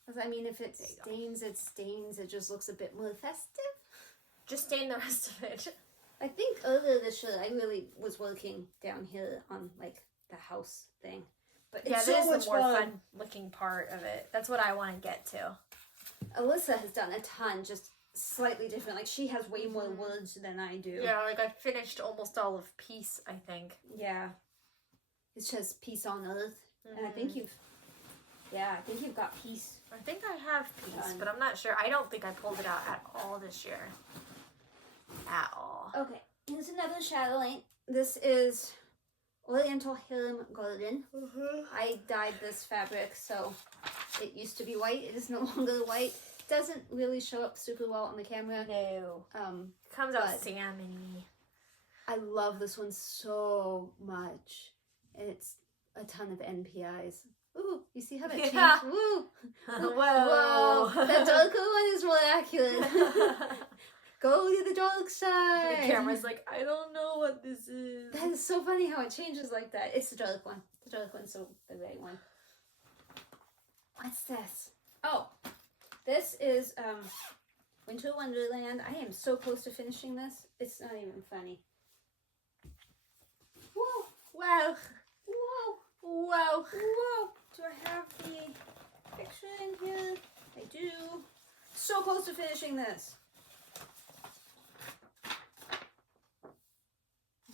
Because, I mean, if it stains, it stains. It just looks a bit more festive. Just stain the rest of it. I think earlier this year, I really was working down here on, like, the house thing. But it's so that much is the more fun looking part of it. That's what I want to get to. Alyssa has done a ton, just slightly different. Like, she has way more words than I do. Yeah, like I finished almost all of Peace, I think. Yeah. It's just Peace on Earth. And I think you've got Peace. I think I have Peace, but I'm not sure. I don't think I pulled it out at all this year. At all. Okay, here's another Chatelaine. This is Oriental Harem Golden. I dyed this fabric, so it used to be white. It is no longer white. Doesn't really show up super well on the camera. No. Comes out salmon-y. I love this one so much. And it's a ton of NPIs. Ooh, you see how that changed? Woo! Whoa! The darker one is more accurate. Go to the dark side. The camera's like, I don't know what this is. That is so funny how it changes like that. It's the dark one. The dark one's so the right one. What's this? Oh, this is Winter Wonderland. I am so close to finishing this. It's not even funny. Whoa! Wow! Whoa! Whoa! Whoa! Do I have the picture in here? I do. So close to finishing this.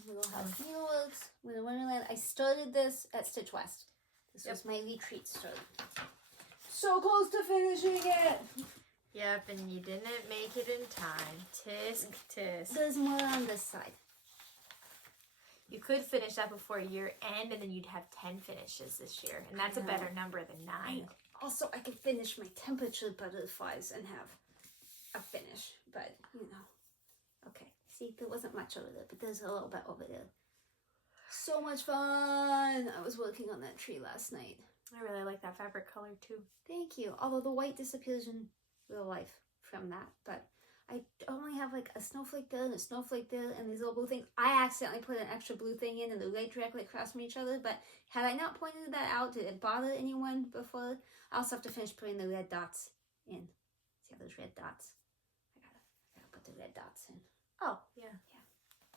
Little House Needleworks, Winter Wonderland. I started this at Stitch West. This was my retreat start. So close to finishing it. Yep, and you didn't make it in time. Tisk, tisk. There's more on this side. You could finish that before year end, and then you'd have 10 finishes this year. And that's a better number than 9. Also, I could finish my temperature butterflies and have a finish. But, you know. Okay. See, there wasn't much over there, but there's a little bit over there. So much fun. I was working on that tree last night. I really like that fabric color, too. Thank you. Although the white disappears in real life from that. But I only have like a snowflake there and a snowflake there and these little blue things. I accidentally put an extra blue thing in and they're right directly across from each other. But had I not pointed that out, did it bother anyone before? I also have to finish putting the red dots in. See how those red dots? I gotta put the red dots in. Oh, yeah. Yeah.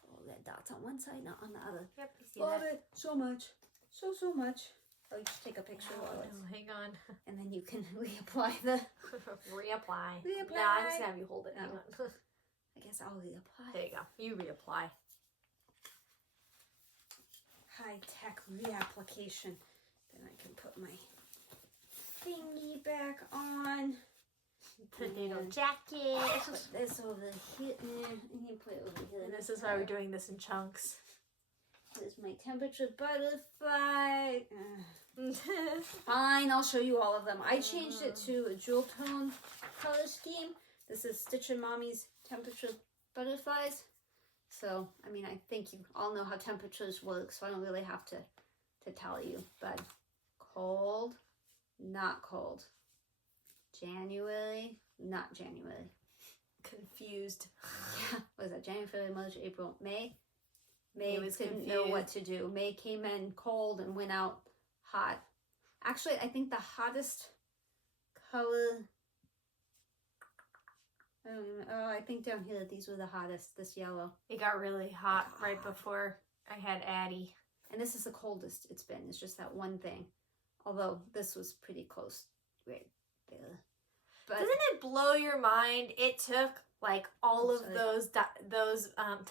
Little red dots on one side, not on the other. Yep, you see Love that. it so much. so much. Oh, you just take a picture while it's... No, hang on. And then you can reapply the... Reapply. Reapply. No, I'm just gonna have you hold it. Hang on. I guess I'll reapply. There you go. You reapply. High-tech reapplication. Then I can put my thingy back on. The little jacket. Put this over here. And you put it over here. And this is why we're doing this in chunks. There's my temperature butterfly. Fine, I'll show you all of them. I changed it to a jewel tone color scheme. This is Stitch and Mommy's temperature butterflies. So, I mean, I think you all know how temperatures work, so I don't really have to tell you. But cold, not cold. January, not January. Confused. Yeah, what was that? January, February, March, April, May? May was didn't know what to do. May came in cold and went out hot. Actually, I think the hottest color... I don't even... Oh, I think down here these were the hottest, this yellow. It got really hot right before I had Addie. And this is the coldest it's been. It's just that one thing. Although this was pretty close right there. But doesn't it blow your mind? It took like all of those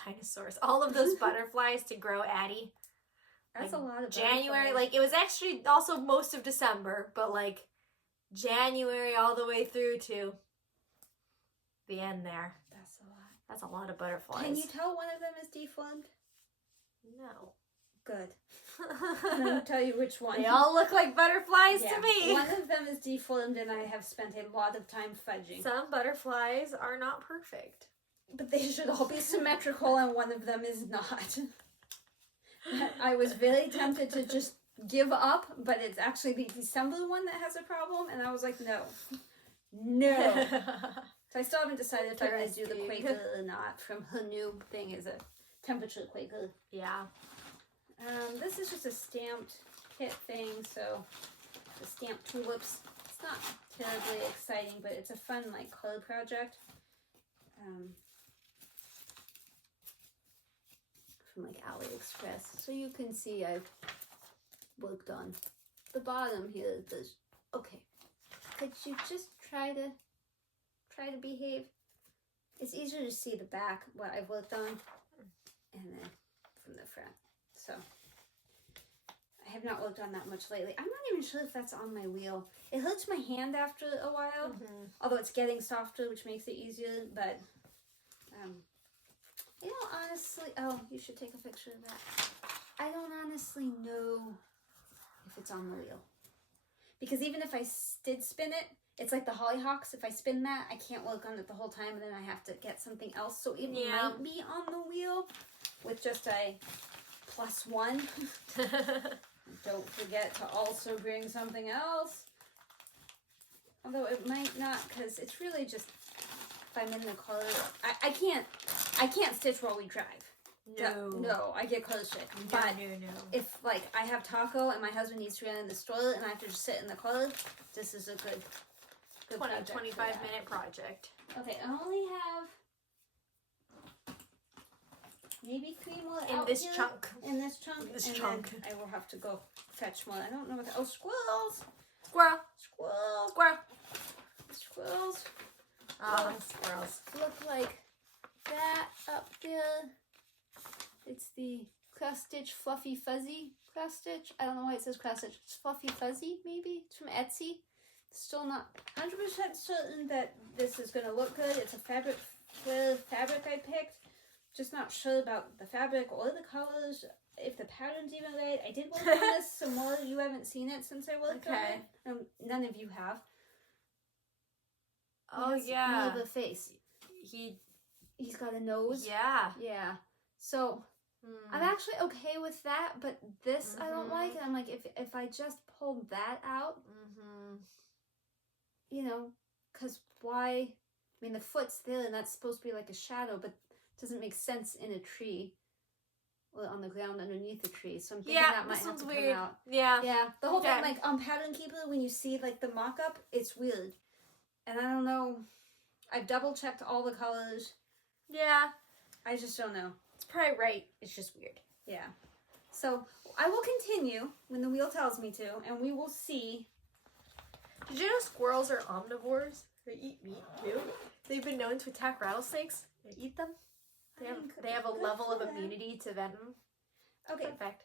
dinosaurs, all of those butterflies to grow Addie. That's like a lot of January. butterflies. Like it was actually also most of December, but like January all the way through to the end there. That's a lot. That's a lot of butterflies. Can you tell one of them is deformed? No. Good. And I'll tell you which one. They all look like butterflies to me. One of them is deformed and I have spent a lot of time fudging. Some butterflies are not perfect. But they should all be symmetrical and one of them is not. I was very tempted to just give up, but it's actually the December one that has a problem and I was like, no. No. So I still haven't decided if I'm going to do the Quaker or not from her new thing is a temperature Quaker. Yeah. This is just a stamped kit thing, so the stamped tulips. It's not terribly exciting, but it's a fun like color project. From like AliExpress, so you can see I've worked on the bottom here. There's okay. Could you just try to behave? It's easier to see the back what I've worked on, and then from the front. So I have not worked on that much lately. I'm not even sure if that's on my wheel. It hurts my hand after a while, although it's getting softer, which makes it easier. But I don't honestly. Oh, you should take a picture of that. I don't honestly know if it's on the wheel because even if I did spin it, it's like the hollyhocks. If I spin that, I can't work on it the whole time, and then I have to get something else. So it might be on the wheel with just a +1. Don't forget to also bring something else. Although it might not, because it's really just if I'm in the car. I can't stitch while we drive. No, I get car sick. But no. if like I have taco and my husband needs to run in the store and I have to just sit in the car, this is a good 25-minute project. Okay, I only have maybe 3 more in this chunk. In this chunk. This and chunk. Then I will have to go fetch more. I don't know what. Oh, squirrels! Squirrel. Squirrels! Squirrel. Squirrels. Oh, squirrels. Look like that up there. It's the cross stitch fluffy fuzzy cross stitch. I don't know why it says cross stitch. It's fluffy fuzzy maybe. It's from Etsy. Still not 100% certain that this is going to look good. It's a fabric I picked. Just not sure about the fabric or the colors. If the pattern's even right. I did work on this some more. You haven't seen it since I worked on it. None of you have. Oh yeah. The face. He's got a nose. Yeah. Yeah. So I'm actually okay with that, but this I don't like. And I'm like, if I just pulled that out, you know, because why? I mean, the foot's there, and that's supposed to be like a shadow, but it doesn't make sense in a tree or on the ground underneath the tree. So I'm thinking that might have to come out. Yeah. Yeah. The whole thing, like on Pattern Keeper, when you see like the mock-up, it's weird. And I don't know. I've double-checked all the colors. Yeah. I just don't know. It's probably right. It's just weird. Yeah. So I will continue when the wheel tells me to, and we will see. Did you know squirrels are omnivores? They eat meat too. They've been known to attack rattlesnakes and eat them. They have a level of immunity to venom. Okay. Fun fact.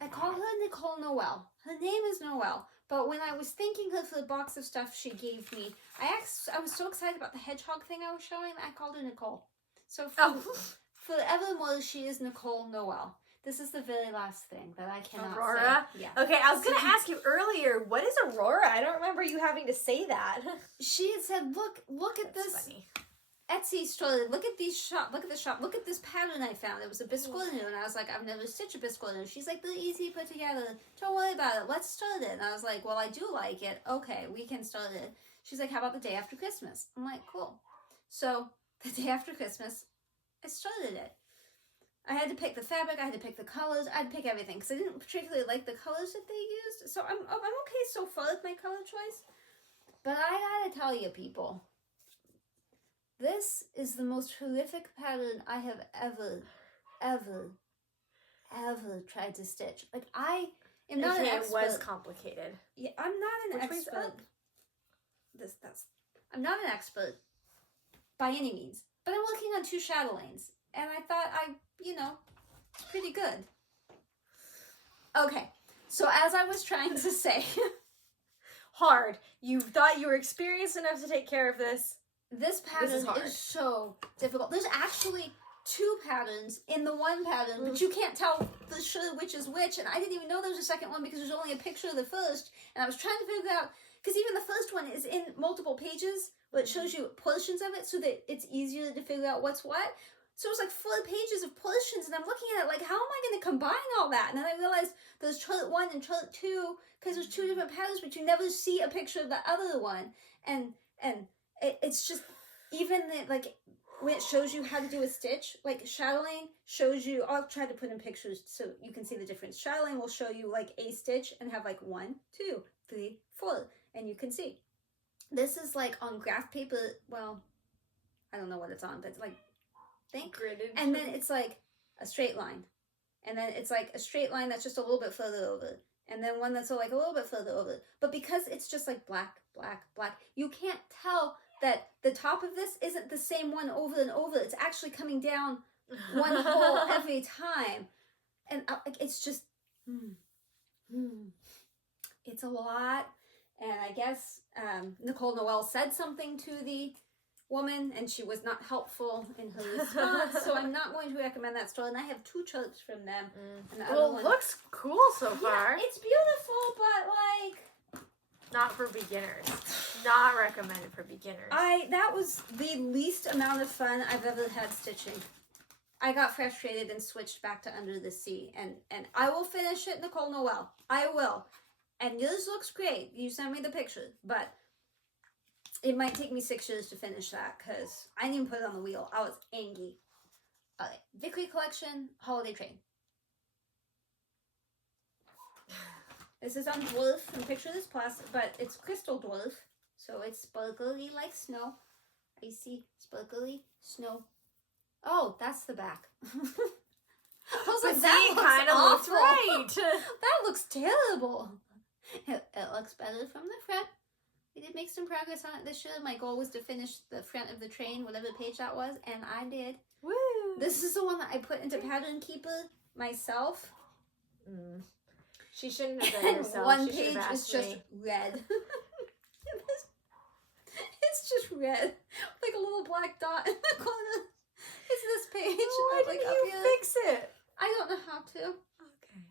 I call her Nicole Noel. Her name is Noel. But when I was thanking her for the box of stuff she gave me, I was so excited about the hedgehog thing I was showing that I called her Nicole. So forevermore, she is Nicole Noel. This is the very last thing that I cannot Aurora? say. Yeah. Okay, I was going to ask you earlier, what is Aurora? I don't remember you having to say that. She had said, look at That's this funny. Etsy store. Look at these shop. Look at the shop. Look at this pattern I found. It was a biscuit, and I was like, I've never stitched a biscuit. She's like, they're easy to put together. Don't worry about it. Let's start it. And I was like, well, I do like it. Okay, we can start it. She's like, how about the day after Christmas? I'm like, cool. So the day after Christmas, I started it. I had to pick the fabric, I had to pick the colors, I had to pick everything because I didn't particularly like the colors that they used. So I'm okay so far with my color choice. But I gotta tell you, people, this is the most horrific pattern I have ever tried to stitch. Like, I am not an expert. It was complicated. Yeah, I'm not an expert. I'm not an expert by any means. But I'm working on 2 Chatelaines. And I thought it's pretty good. Okay, so as I was trying to say... Hard. You thought you were experienced enough to take care of this. This pattern is so difficult. There's actually 2 patterns in the one pattern, but you can't tell for sure which is which. And I didn't even know there was a second one because there's only a picture of the first. And I was trying to figure out... Because even the first one is in multiple pages, but it shows you portions of it so that it's easier to figure out what's what. So it was like 4 pages of portions, and I'm looking at it like, how am I going to combine all that? And then I realized there's chart 1 and chart 2, because there's 2 different patterns, but you never see a picture of the other one. And it's just, even like when it shows you how to do a stitch, like Chatelaine shows you, I'll try to put in pictures so you can see the difference. Chatelaine will show you like a stitch and have like 1, 2, 3, 4, and you can see. This is like on graph paper, well, I don't know what it's on, but it's like, Gridded. And then it's like a straight line. And then it's like a straight line that's just a little bit further over. And then one that's like a little bit further over. But because it's just like black, black, black, you can't tell that the top of this isn't the same one over and over. It's actually coming down one hole every time. And it's just, it's a lot. And I guess Nicole Noel said something to the woman, and she was not helpful in her response, so I'm not going to recommend that store. And I have 2 charts from them. And the well, it looks cool so far. It's beautiful, but like... Not for beginners. Not recommended for beginners. That was the least amount of fun I've ever had stitching. I got frustrated and switched back to Under the Sea. And I will finish it, Nicole Noel. I will. And yours looks great. You sent me the picture, but... It might take me 6 years to finish that because I didn't even put it on the wheel. I was angry. Okay, Vickery Collection, Holiday Train. This is on Dwarf, and picture this plastic, but it's crystal dwarf, so it's sparkly like snow. Icy, sparkly snow. Oh, that's the back. I was like, that kind of looks right. That looks terrible. It looks better from the front. We did make some progress on it this year. My goal was to finish the front of the train, whatever page that was, and I did. Woo! This is the one that I put into Pattern Keeper myself. She shouldn't have done it herself. One page is just red. It's just red. Like a little black dot in the corner. It's this page. Why didn't you fix it? I don't know how to.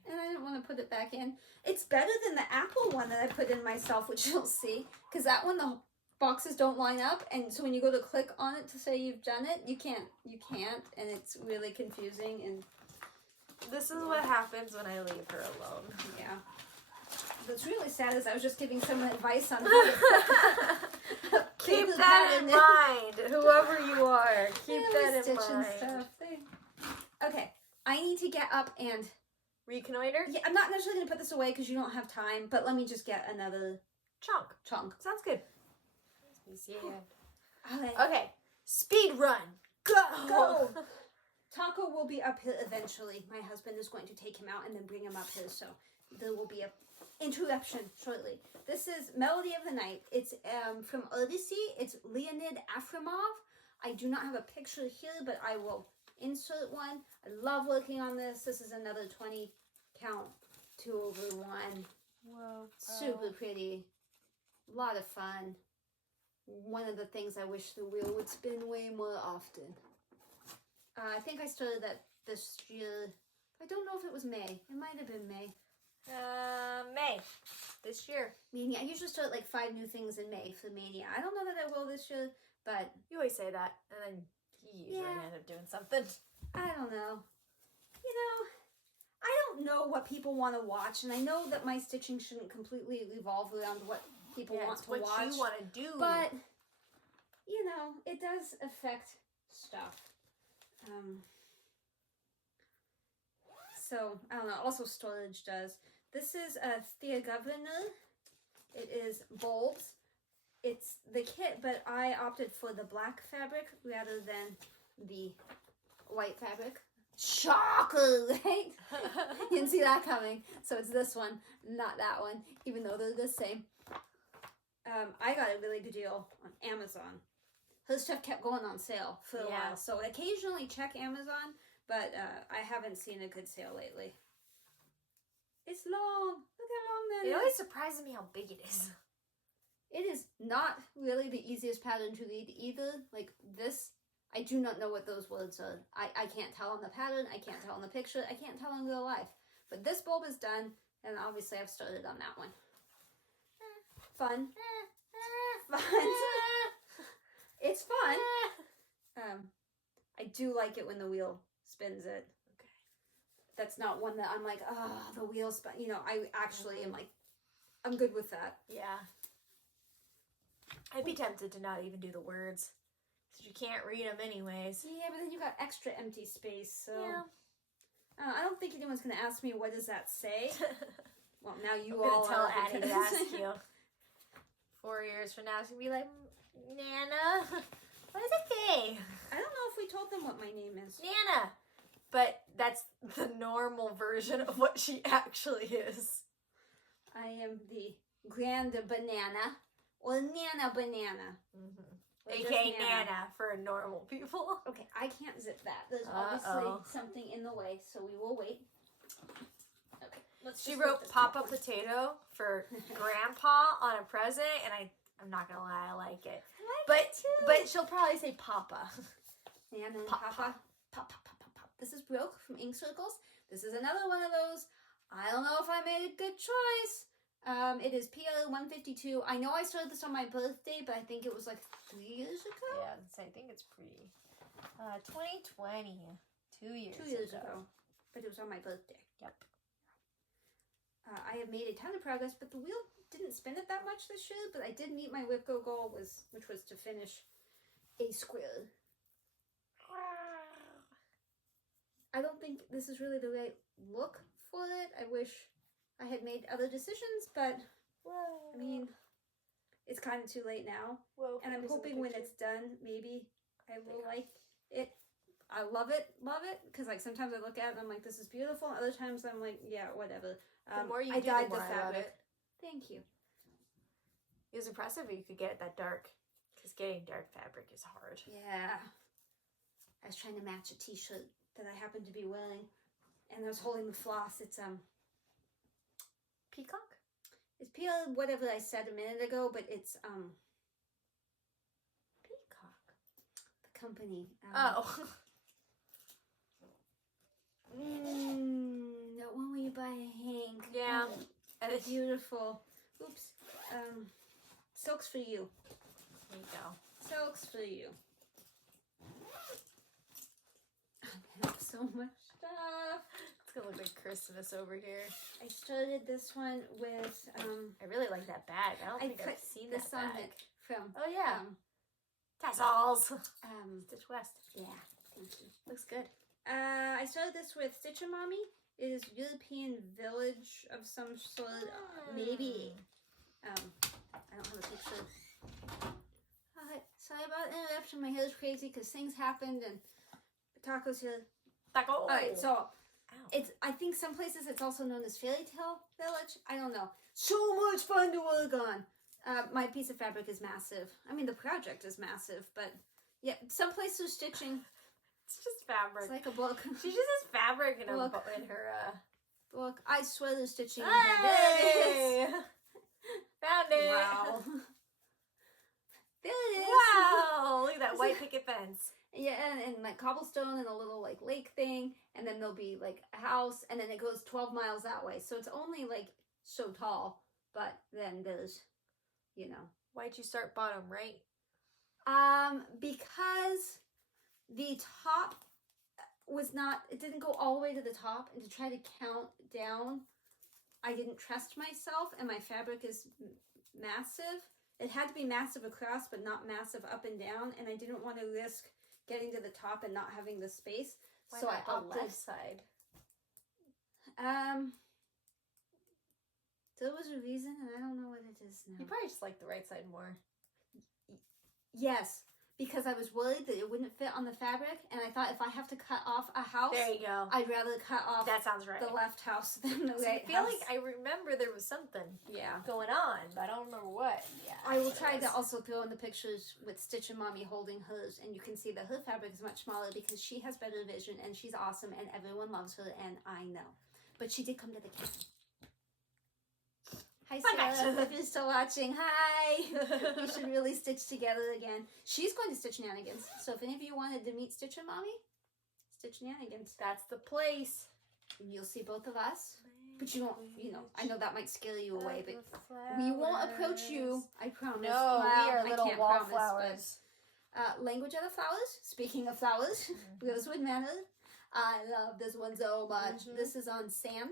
And I didn't want to put it back in. It's better than the Apple one that I put in myself, which you'll see. Because that one, the boxes don't line up. And so when you go to click on it to say you've done it, you can't. And it's really confusing. And this is what happens when I leave her alone. Yeah. What's really sad is I was just giving some advice on how to keep that in mind. Whoever you are, keep that in mind. Stuff. Okay. I need to get up and... Reconnoiter? Yeah, I'm not necessarily going to put this away because you don't have time, but let me just get another chunk. Sounds good. Let me see it. Okay. Okay. Speed run. Go! Taco will be up here eventually. My husband is going to take him out and then bring him up here, so there will be a interruption shortly. This is Melody of the Night. It's from Odyssey. It's Leonid Afremov. I do not have a picture here, but I will insert one. I love working on this. This is another 20 count 2/1. Whoa. Super pretty. A lot of fun. One of the things I wish the wheel would spin way more often. I think I started that this year. I don't know if it was May. It might have been May. May. This year. Mania. I usually start like 5 new things in May for Mania. I don't know that I will this year, but... You always say that, and then you usually end up doing something. I don't know. You know, I don't know what people want to watch, and I know that my stitching shouldn't completely revolve around what people want to watch. What you want to do. But, you know, it does affect stuff. So, I don't know. Also, storage does. This is a Thea Governor. It is bulbs. It's the kit, but I opted for the black fabric rather than the white fabric. Shocker, right? You didn't see that coming. So it's this one, not that one, even though they're the same. I got a really good deal on Amazon. Her stuff kept going on sale for a while, so I occasionally check Amazon, but I haven't seen a good sale lately. It's long. Look how long that is. It always surprises me how big it is. It is not really the easiest pattern to read either. Like this, I do not know what those words are. I can't tell on the pattern, I can't tell on the picture, I can't tell in real life. But this bulb is done, and obviously I've started on that one. Fun. Fun. It's fun. I do like it when the wheel spins it. Okay. That's not one that I'm like, oh, the wheel spin. You know, I actually am like, I'm good with that. Yeah. I'd be tempted to not even do the words. Because you can't read them anyways. Yeah, but then you got extra empty space, so... Yeah. I don't think anyone's going to ask me, what does that say? Well, now you I'm all gonna tell are. Addie to ask you. 4 years from now, she's going to be like, Nana, what does it say? I don't know if we told them what my name is. Nana. But that's the normal version of what she actually is. I am the Grand Banana, or Nana Banana. Mm-hmm. Or AKA just Nana for normal people. Okay, I can't zip that. There's obviously something in the way, so we will wait. Okay, let's She just wrote put this Papa back. Potato for Grandpa on a present, and I'm not gonna lie, I like it. I like it too. But she'll probably say Papa. Nana and Pop, Papa. Pop, pop, pop, pop, pop. This is Broke from Ink Circles. This is another one of those. I don't know if I made a good choice. It is PR 152. I know I started this on my birthday, but I think it was like 3 years ago. Yeah, I think it's pretty. 2020, 2 years. 2 years ago. But it was on my birthday. Yep. I have made a ton of progress, but the wheel didn't spin it that much this year. But I did meet my WIP goal, which was to finish a square. I don't think this is really the right look for it. I wish I had made other decisions, but I mean, it's kind of too late now. And I'm hoping when it's done, maybe I will like it. I love it, because like sometimes I look at it and I'm like, this is beautiful. Other times I'm like, yeah, whatever. The more you I do, dyed the more I love it. Thank you. It was impressive you could get it that dark, because getting dark fabric is hard. Yeah. I was trying to match a t-shirt that I happened to be wearing, and I was holding the floss. It's Peacock? It's PR whatever I said a minute ago, but it's Peacock. the company. Oh. That one where you buy a Hank. Yeah. And it's beautiful. Oops. Silks for you. There you go. Silks for you. I have so much stuff. It's gonna look like Christmas over here. I started this one with I really like that bag. I don't think I've put seen this that on bag. it from Oh yeah. Tassels. Stitch West. Yeah, thank you. Looks good. I started this with Stitch Mommy. It is European village of some sort. Maybe. I don't have a picture. Sorry about the interruption. My hair's crazy because things happened and Taco's here stuck. Oh. All right, so Ow. it's. I think some places it's also known as Fairy Tale Village. I don't know. So much fun to work on. My piece of fabric is massive. I mean, the project is massive, but yeah, some places stitching. It's just fabric. It's like a book. She just has fabric in her Book. Book. I swear the stitching. Hey! Found it. Wow. There it is. Wow! Look at that white picket fence. Yeah, and like cobblestone and a little like lake thing, and then there'll be like a house, and then it goes 12 miles that way. So it's only like so tall, but then there's, you know. Why'd you start bottom right? Because the top was not, it didn't go all the way to the top, and to try to count down, I didn't trust myself, and my fabric is massive. It had to be massive across, but not massive up and down, and I didn't want to risk getting to the top and not having the space. Why so not I opted. the left side. There was a reason, and I don't know what it is now. You probably just like the right side more. Yes, because I was worried that it wouldn't fit on the fabric, and I thought if I have to cut off a house, There you go. I'd rather cut off That sounds right. the left house than the So right I feel house. like I remember there was something Yeah. going on, but I don't remember what. Yeah. I will try to also throw in the pictures with Stitch and Mommy holding hers, and you can see that her fabric is much smaller because she has better vision, and she's awesome, and everyone loves her, and I know. But she did come to the camp. Hi, Fun Sarah. fact. If you're still watching, hi. We should really stitch together again. She's going to Stitch Shenanigans, so if any of you wanted to meet Stitch and Mommy, Stitch Shenanigans. That's the place. You'll see both of us. But you won't, you know, I know that might scare you away, but we won't approach you, I promise. No, Well, we are I little can't promise, wallflowers. but, language of the flowers. Speaking of flowers, Rosewood Manor. I love this one so much. This is on sand.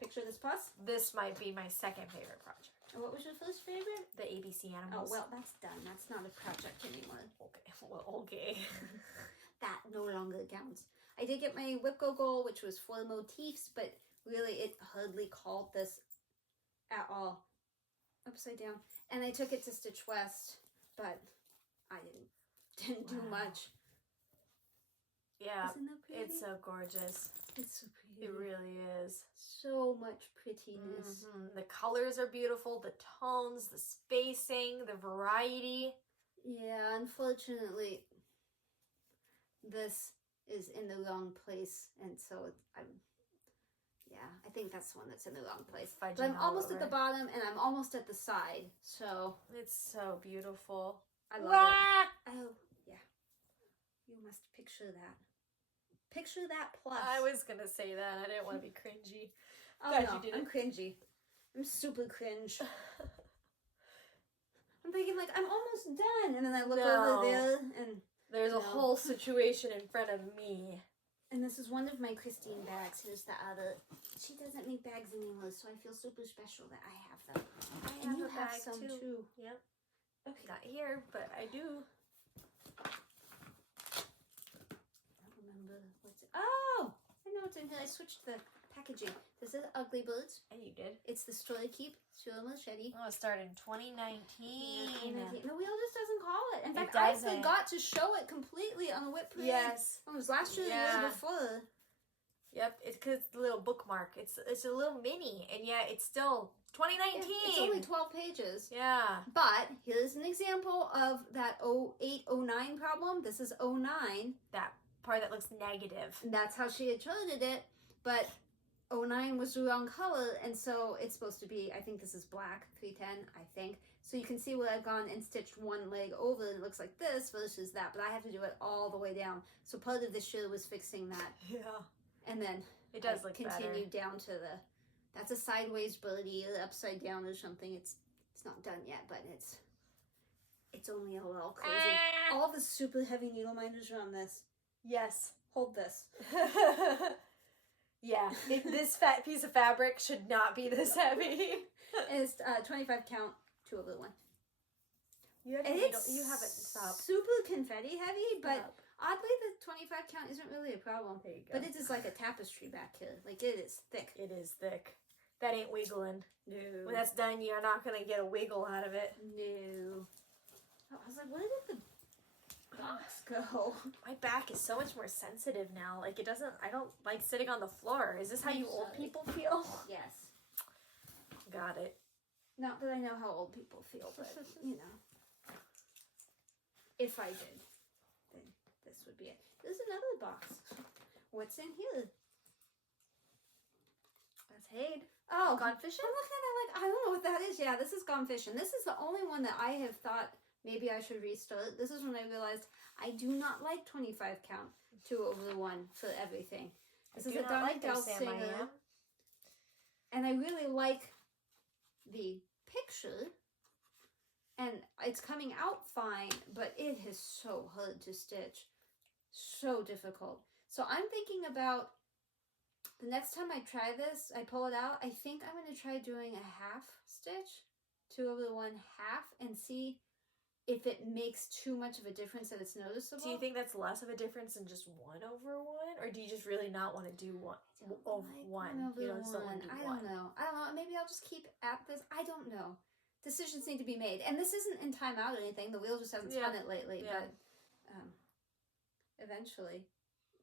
Picture this plus. This might be my second favorite project. And what was your first favorite? The ABC animals. Oh, well, that's done. That's not a project anymore. Okay. Well, okay. That no longer counts. I did get my WIP goal, which was 4 motifs, but really it hardly called this at all. Upside down. And I took it to Stitch West, but I didn't do much. Yeah, Isn't that pretty? it's so gorgeous. It's so pretty. It really is. So much prettiness. The colors are beautiful, the tones, the spacing, the variety. Yeah, unfortunately, this is in the wrong place, and so I think that's the one that's in the wrong place. But I'm almost at the bottom, and I'm almost at the side, so it's so beautiful. I love it. Oh, yeah. You must picture that. Picture that plus. I was gonna say that. I didn't want to be cringy. Oh, Glad no, you did I'm it. cringy. I'm super cringe. I'm thinking, like, I'm almost done, and then I look over there, and there's a whole situation in front of me. And this is one of my Christine bags. Here's the other. She doesn't make bags anymore, so I feel super special that I have them. I And you a have bag some too. Yep. Okay. Not here, but I do. I don't remember what's it. Oh! I know what's in here. I switched the packaging. This is Ugly Birds. And you did. It's the Story Keep Sure Machete. Oh, it started in 2019. The wheel just doesn't call it. In fact, doesn't. I forgot to show it completely on the WIP parade. Yes. It was last year, the year before. Yep, it's because it's the little bookmark. It's a little mini, and yet it's still 2019. It's only 12 pages. Yeah. But here's an example of that 08, 09 problem. This is 09. That part that looks negative. And that's how she had charted it. But 09 was the wrong color, and so it's supposed to be, I think this is black, 310, I think. So you can see where I've gone and stitched one leg over, and it looks like this versus that, but I have to do it all the way down. So part of this year was fixing that. Yeah. And then it does look continue better. down to that's a sideways birdie, or upside down or something. It's not done yet, but it's only a little crazy. All the super heavy needle minders are on this. Yes. Hold this. Yeah, this fat piece of fabric should not be this heavy. It's 25 count, 2 over 1. You And haven't it's stopped. super confetti heavy, but oddly the 25 count isn't really a problem. There you go. But it is like a tapestry back here. Like, it is thick. It is thick. That ain't wiggling. No. When that's done, you're not going to get a wiggle out of it. No. Oh, I was like, what did box go? My back is so much more sensitive now. Like I don't like sitting on the floor. Is this how you old people feel? Yes. Got it. Not that I know how old people feel, but, you know. If I did, then this would be it. There's another box. What's in here? That's HAED. Oh, Gone Fishing? I'm looking at it like, I don't know what that is. Yeah, this is Gone Fishing. This is the only one that I have thought maybe I should restart. This is when I realized I do not like 25 count 2/1 for everything. This is a Donnie Gelsinger. And I really like the picture. And it's coming out fine, but it is so hard to stitch. So difficult. So I'm thinking about the next time I try this, I pull it out, I think I'm going to try doing a half stitch, 2/1 half, and see if it makes too much of a difference that it's noticeable. Do you think that's less of a difference than just 1/1? Or do you just really not want to do one? You just don't want to do I don't know. Maybe I'll just keep at this. I don't know. Decisions need to be made. And this isn't in timeout or anything. The wheel just hasn't spun it lately. Yeah. But eventually,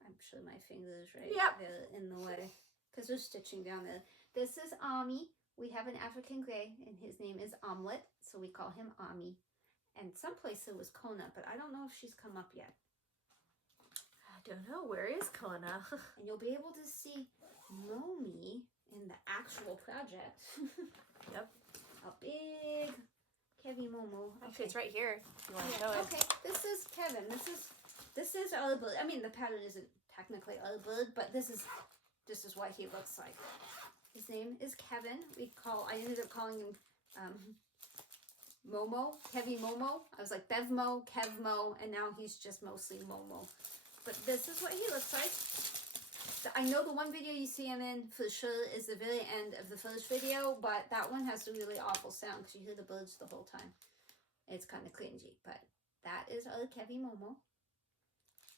I'm sure my fingers they're in the way. Because they're stitching down there. This is Ami. We have an African gray, and his name is Omelet. So we call him Ami. And someplace it was Kona, but I don't know if she's come up yet. I don't know. Where is Kona? And you'll be able to see Momi in the actual project. Yep. A big Kevy Momo. Actually, it's right here. If you want to show it. Okay, this is Kevin. This is our bird. I mean, the pattern isn't technically our bird, but this is what he looks like. His name is Kevin. I ended up calling him Momo, Kevy Momo. I was like Bevmo, Kevmo, and now he's just mostly Momo. But this is what he looks like. I know the one video you see him in for sure is the very end of the first video, but that one has a really awful sound because you hear the birds the whole time. It's kind of cringy, but that is our Kevy Momo.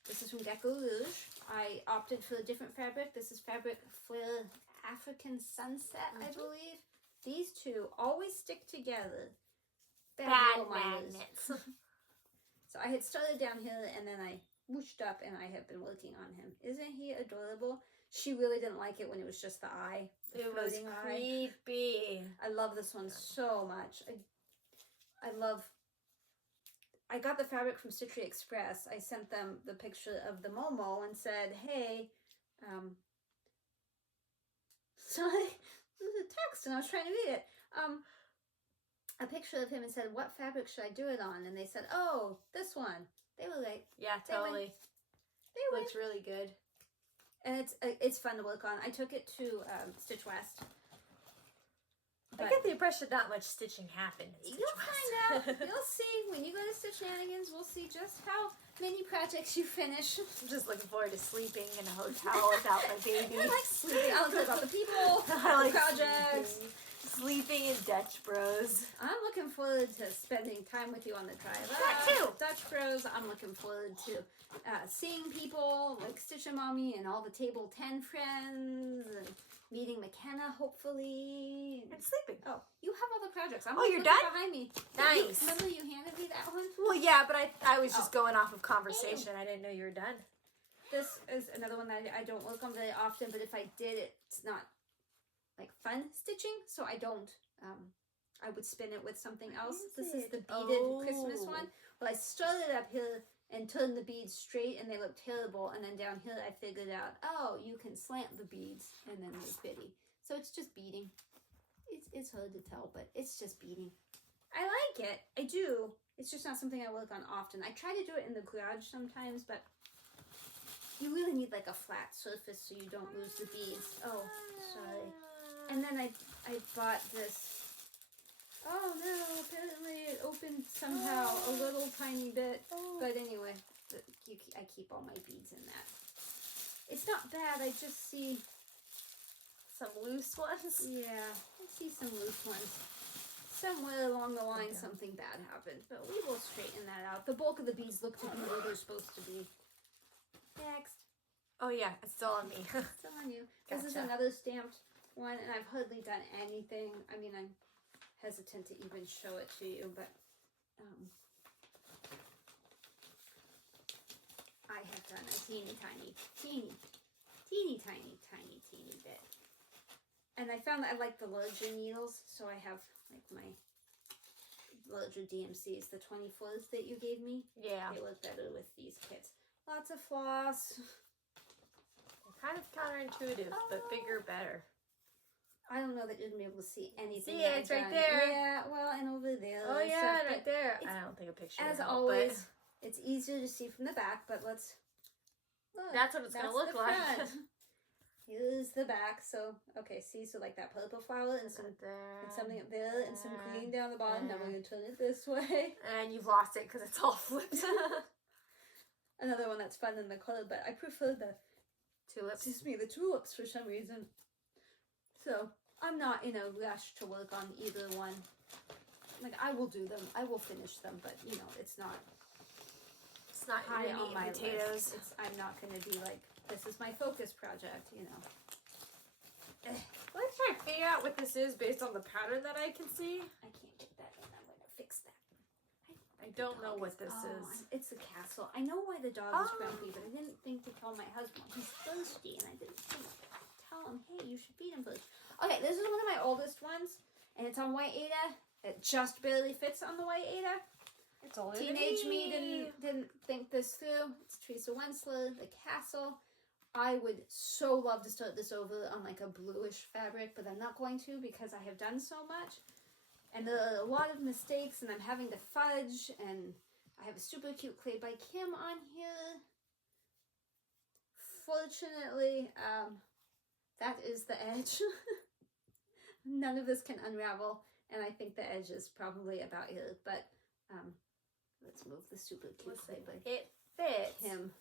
This is from Gecko Rouge. I opted for a different fabric. This is fabric Flare African Sunset, I believe. These two always stick together. Bad magnets. So I had started down here and then I whooshed up and I have been working on him. Isn't he adorable? She really didn't like it when it was just the eye. It was creepy. I love this one so much. I got the fabric from Stitchery Express. I sent them the picture of the Momo and said, hey, sorry, there's a text and I was trying to read it. A picture of him and said, what fabric should I do it on? And they said, oh, this one. They were like, yeah, totally. They looks really good. And it's fun to work on. I took it to Stitch West. I get the impression not much stitching happened. You'll find out. You'll see. When you go to Stitch Shenanigans, we'll see just how many projects you finish. I'm just looking forward to sleeping in a hotel without my baby. I like sleeping. I don't care about the people, the projects. Sleeping in Dutch Bros. I'm looking forward to spending time with you on the drive. That too. Dutch Bros. I'm looking forward to seeing people like Stitch and Mommy and all the Table 10 friends and meeting McKenna, hopefully. And sleeping. Oh, you have all the projects. You're done? Behind me. Nice. Remember you handed me that one? Well, yeah, but I was just going off of conversation. I didn't know you were done. This is another one that I don't work on very often, but if I did, it's not like fun stitching, so I don't. I would spin it with something else. This is the beaded Christmas one. Well, I started up here and turned the beads straight, and they look terrible. And then down here, I figured out, oh, you can slant the beads, and then they're bitty. So it's just beading. It's hard to tell, but it's just beading. I like it. I do. It's just not something I work on often. I try to do it in the garage sometimes, but you really need like a flat surface so you don't lose the beads. Oh, sorry. And then I bought this. Oh no, apparently it opened somehow a little tiny bit. But anyway, I keep all my beads in that. It's not bad, I just see some loose ones. Yeah, I see some loose ones. Somewhere along the line something bad happened, but we will straighten that out. The bulk of the beads look to be where they're supposed to be. Next. Oh yeah, it's still on me. Still on you. Gotcha. This is another stamped one, and I've hardly done anything. I mean, I'm hesitant to even show it to you, but done a teeny tiny bit. And I found that I like the larger needles, so I have like my larger DMCs, the 24s that you gave me. Yeah. They work better with these kits. Lots of floss. Kind of counterintuitive, but bigger, better. I don't know that you're gonna be able to see anything. See, it's right there. Yeah, well, and over there. Oh yeah, stuff, right there. I don't think a picture. As help, always, it's easier to see from the back. But let's look. That's what it's gonna look like. Here's the back. So okay, see, so like that purple flower and some there, and something up there and some green down the bottom. Now we're gonna turn it this way. And you've lost it because it's all flipped. Another one that's fun in the color, but I prefer the tulips. Excuse me, the tulips for some reason. So I'm not in a rush to work on either one. Like I will do them, I will finish them, but you know, it's not high on my potatoes. List. I'm not going to be like, this is my focus project, you know. Let's try to figure out what this is based on the pattern that I can see. I can't get that in. I'm going to fix that. I don't know what this is. It's a castle. I know why the dog is grumpy, but I didn't think to tell my husband. He's thirsty, and I didn't think to tell him, hey, you should feed him first. Okay, this is one of my oldest ones, and it's on white Ada. It just barely fits on the white Ada. It's older Teenage than me didn't think this through. It's Teresa Wensler, the castle. I would so love to start this over on like a bluish fabric, but I'm not going to because I have done so much. And there are a lot of mistakes, and I'm having to fudge, and I have a super cute Clay by Kim on here. Fortunately, that is the edge. None of this can unravel, and I think the edge is probably about here, but let's move the super cute Clay by it fits Kim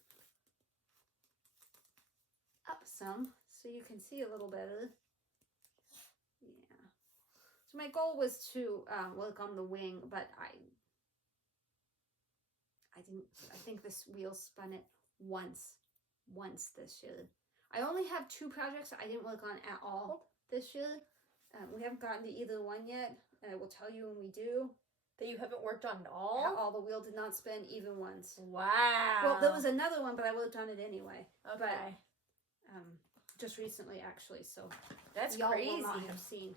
up some so you can see a little better. Yeah. So my goal was to work on the wing, but I didn't. I think this wheel spun it once this year. I only have 2 projects I didn't work on at all this year. We haven't gotten to either one yet, and I will tell you when we do. That you haven't worked on at all? At all. The wheel did not spin even once. Wow. Well, there was another one, but I worked on it anyway. Okay. But, just recently, actually, so that's y'all crazy. will not have seen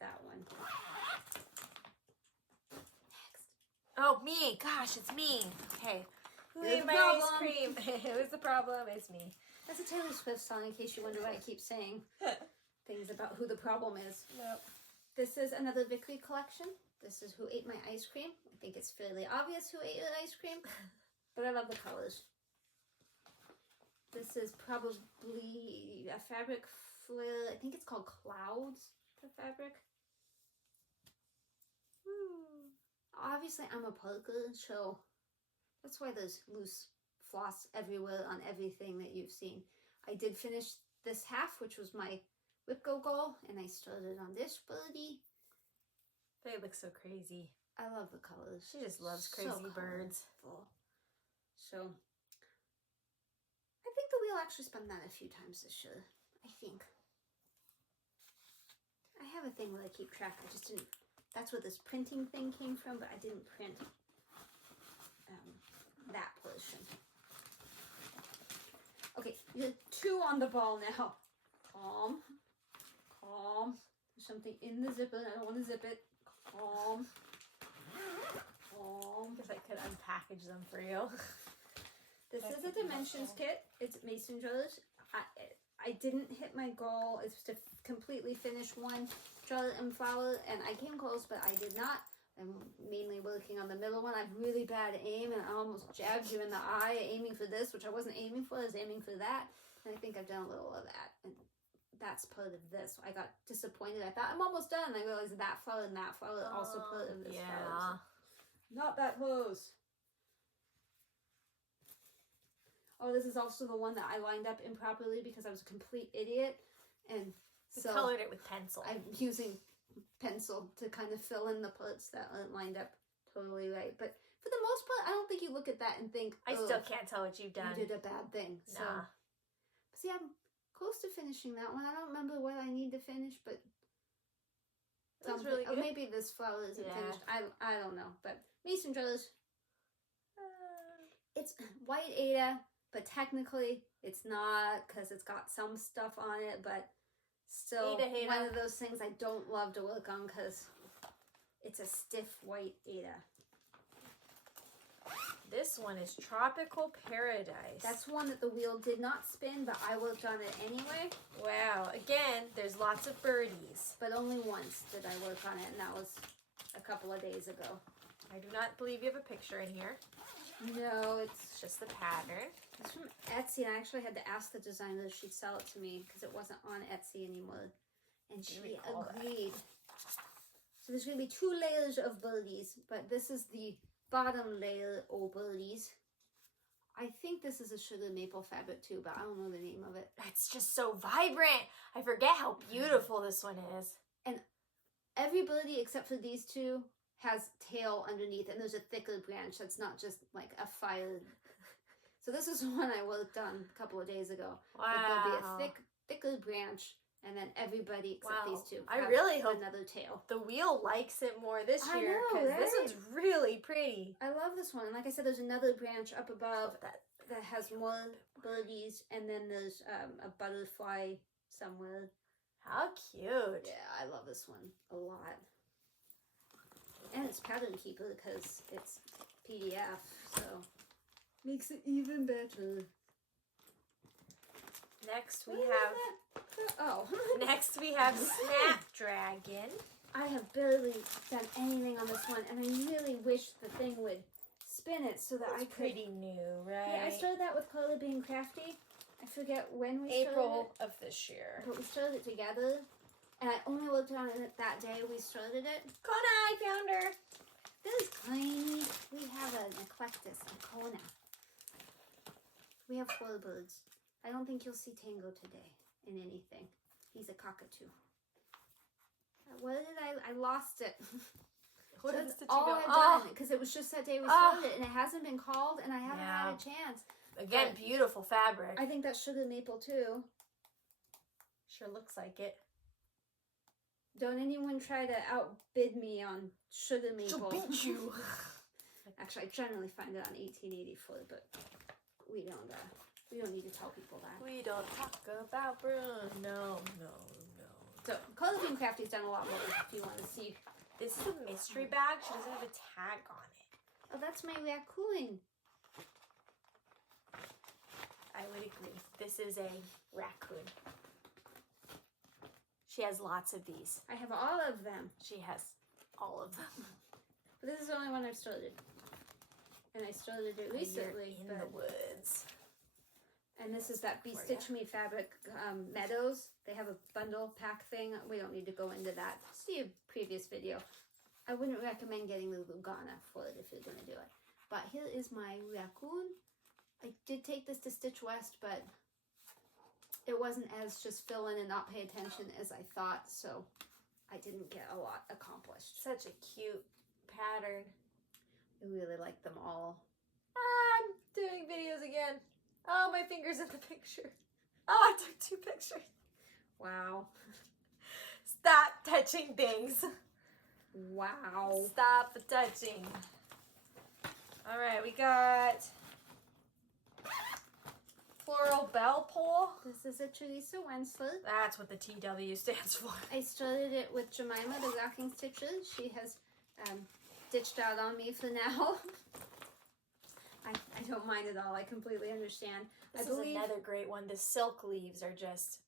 that one. Next. Oh, me. Gosh, it's me. Okay. Who Here's ate the my problem. ice cream? Who's the problem? It's me. That's a Taylor Swift song, in case you wonder why I keep saying things about who the problem is. Nope. This is another Victory collection. This is Who Ate My Ice Cream. I think it's fairly obvious who ate your ice cream, but I love the colors. This is probably a fabric flare. I think it's called Clouds, the fabric. Obviously, I'm a Parker, so that's why there's loose floss everywhere on everything that you've seen. I did finish this half, which was my WIP goal, and I started on this birdie. They look so crazy. I love the colors. She just loves crazy birds. Colorful. So, I think the wheel actually spun that a few times this year. I think. I have a thing where I keep track. I just didn't. That's where this printing thing came from, but I didn't print that portion. Okay, you're 2 on the ball now. Calm. Calm. There's something in the zipper. I don't want to zip it. Calm. Calm. If I could unpackage them for you. This is a Dimensions kit. It's mason jars. I didn't hit my goal. It's to completely finish one jar and flower, and I came close, but I did not. I'm mainly working on the middle one. I have really bad aim, and I almost jabbed you in the eye aiming for this, which I wasn't aiming for. I was aiming for that, and I think I've done a little of that, and that's part of this. I got disappointed. I thought, I'm almost done. I realized that flower and that flower are also part of this flower. So not that close. Oh, this is also the one that I lined up improperly because I was a complete idiot. And so colored it with pencil. I'm using pencil to kind of fill in the parts that aren't lined up totally right. But for the most part, I don't think you look at that and think, I still can't tell what you've done. You did a bad thing. Nah. So, see, I'm close to finishing that one. I don't remember what I need to finish, but That's really good. Or maybe this flower isn't finished. I don't know. But mason jars. It's white Ada. but technically it's not because it's got some stuff on it, but still Ada. one of those things I don't love to work on because it's a stiff white Ada. This one is Tropical Paradise. That's one that the wheel did not spin, but I worked on it anyway. Wow. Again, there's lots of birdies. But only once did I work on it, and that was a couple of days ago. I do not believe you have a picture in here. No, It's just the pattern. it's from Etsy, and I actually had to ask the designer if she'd sell it to me because it wasn't on Etsy anymore. And she agreed. So there's going to be 2 layers of birdies, but this is the bottom layer of birdies. I think this is a sugar maple fabric too, but I don't know the name of it. It's just so vibrant. I forget how beautiful this one is. And every birdie except for these 2 has tail underneath, and there's a thicker branch that's not just like a fire. So this is one I worked on a couple of days ago. Wow. But there'll be a thicker branch, and then everybody except these 2. I really hope another tail. the wheel likes it more this I year, know, because right? this one's really pretty. I love this one. And like I said, there's another branch up above That that has more birdies, and then there's a butterfly somewhere. How cute. Yeah, I love this one a lot. And it's pattern keeper because it's PDF, so makes it even better. Next we What is have that? Oh. next we have Snapdragon. I have barely done anything on this one, and I really wish the thing would spin it so that It's I could. pretty new, right? Yeah, I started that with Color Being Crafty. I forget when we started April it, of this year. but we started it together, and I only worked on it that day we started it. Kona, I found her. This is tiny. We have an eclectus, a Kona. We have 4 birds. I don't think you'll see Tango today in anything. He's a cockatoo. What did I lost it. What So else that's did you all go? I've Oh, done because it was just that day we started it, and it hasn't been called, and I haven't had a chance. again, But beautiful fabric. I think that's sugar maple too. Sure looks like it. Don't anyone try to outbid me on sugar maple. She'll beat you. Actually, I generally find it on 1884, but we don't need to tell people that. We don't talk about Bruno. No. So, Color Being Crafty's done a lot more if you want to see. This is a mystery bag. She doesn't have a tag on it. Oh, that's my raccoon. I would agree. This is a raccoon. She has lots of these. I have all of them. She has all of them. But this is the only one I've started. And I started it recently. You're in the woods. And this is that Be Stitch Me fabric Meadows. They have a bundle pack thing. We don't need to go into that. See a previous video. I wouldn't recommend getting the Lugana for it if you're going to do it. But here is my raccoon. I did take this to Stitch West, but it wasn't as just fill in and not pay attention as I thought. So I didn't get a lot accomplished. Such a cute pattern. I really like them all. I'm doing videos again. Oh, my finger's in the picture. Oh, I took 2 pictures. Wow. Stop touching things. Wow. Stop the touching. All right, we got Floral Bell Pull. This is a Teresa Wensler. That's what the TW stands for. I started it with Jemima, the Rocking Stitches. She has ditched out on me for now. I don't mind at all. I completely understand. This I is believe another great one. The silk leaves are just,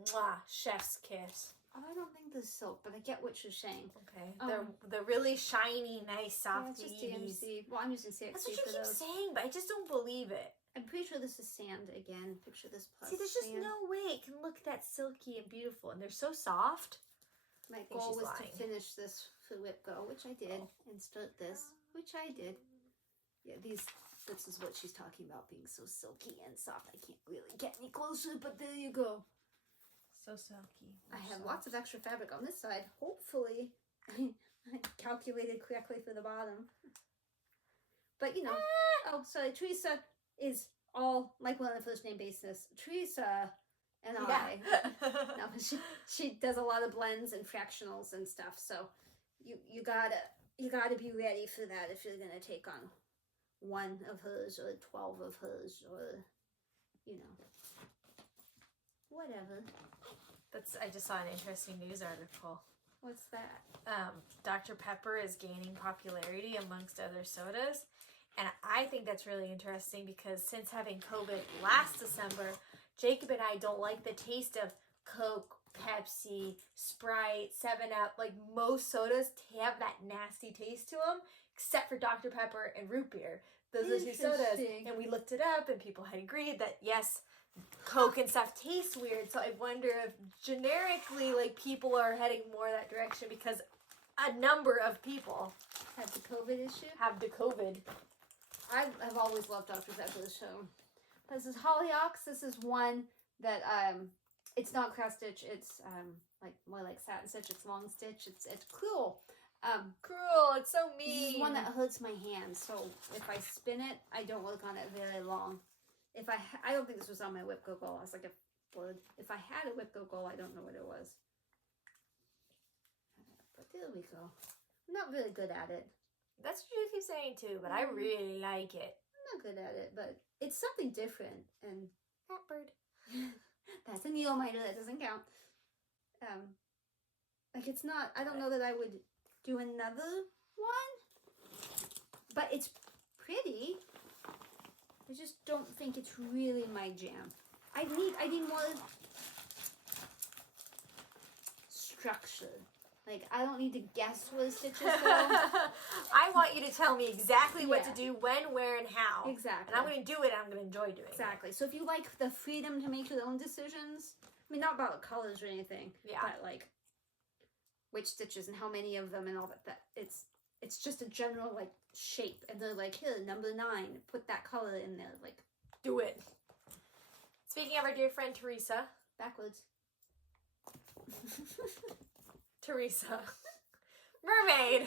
mwah, chef's kiss. Oh, I don't think this is silk, but I get what you're saying. Okay, they're really shiny, nice, soft Yeah, it's just leaves. DMC. Well, I'm using CXC That's what you for keep those. saying, but I just don't believe it. I'm pretty sure this is sand again. Picture this plus See, there's just sand. no way it can look that silky and beautiful, and they're so soft. My think goal she's was lying. to finish this for WIP Go, which I did, and start this, which I did. Yeah, this is what she's talking about, being so silky and soft. I can't really get any closer, but there you go. So silky. I have lots of extra fabric on this side. Hopefully, I calculated correctly for the bottom. But, you know, oh, sorry, Teresa is all, like, we're on a first name basis. Teresa and I, no, she does a lot of blends and fractionals and stuff, so you gotta be ready for that if you're gonna take on 1 of hers or 12 of hers or, you know, whatever. I just saw an interesting news article. What's that? Dr. Pepper is gaining popularity amongst other sodas. And I think that's really interesting because since having COVID last December, Jacob and I don't like the taste of Coke, Pepsi, Sprite, 7-Up. Like most sodas have that nasty taste to them, except for Dr. Pepper and root beer. Those are 2 sodas. And we looked it up and people had agreed that yes, Coke and stuff tastes weird. So I wonder if generically like people are heading more that direction because a number of people have the COVID issue. Have the COVID. I have always loved Dr. Pepper, so this is Hollyoaks. This is one that it's not cross stitch. It's like more like satin stitch. It's long stitch. It's cruel. Cruel. It's so mean. This is one that hurts my hand. So if I spin it, I don't work on it very long. If I don't think this was on my WIP Go-Go. I was like a blood. If I had a WIP Go-Go, I don't know what it was. But there we go. I'm not really good at it. That's what you keep saying too, but I really like it. I'm not good at it, but it's something different. And that bird. That's a needle miter. That doesn't count. Like it's not. I don't know that I would do another one, but it's pretty. I just don't think it's really my jam. I need more structure. Like, I don't need to guess where the stitches go. I want you to tell me exactly what to do, when, where, and how. Exactly. And I'm going to do it, and I'm going to enjoy doing it. Exactly. So if you like the freedom to make your own decisions, I mean, not about colors or anything, but like which stitches and how many of them and all that it's just a general, like, shape. And they're like, here, number 9, put that color in there. Like, do it. Speaking of our dear friend Teresa. Backwards. Teresa. Mermaid.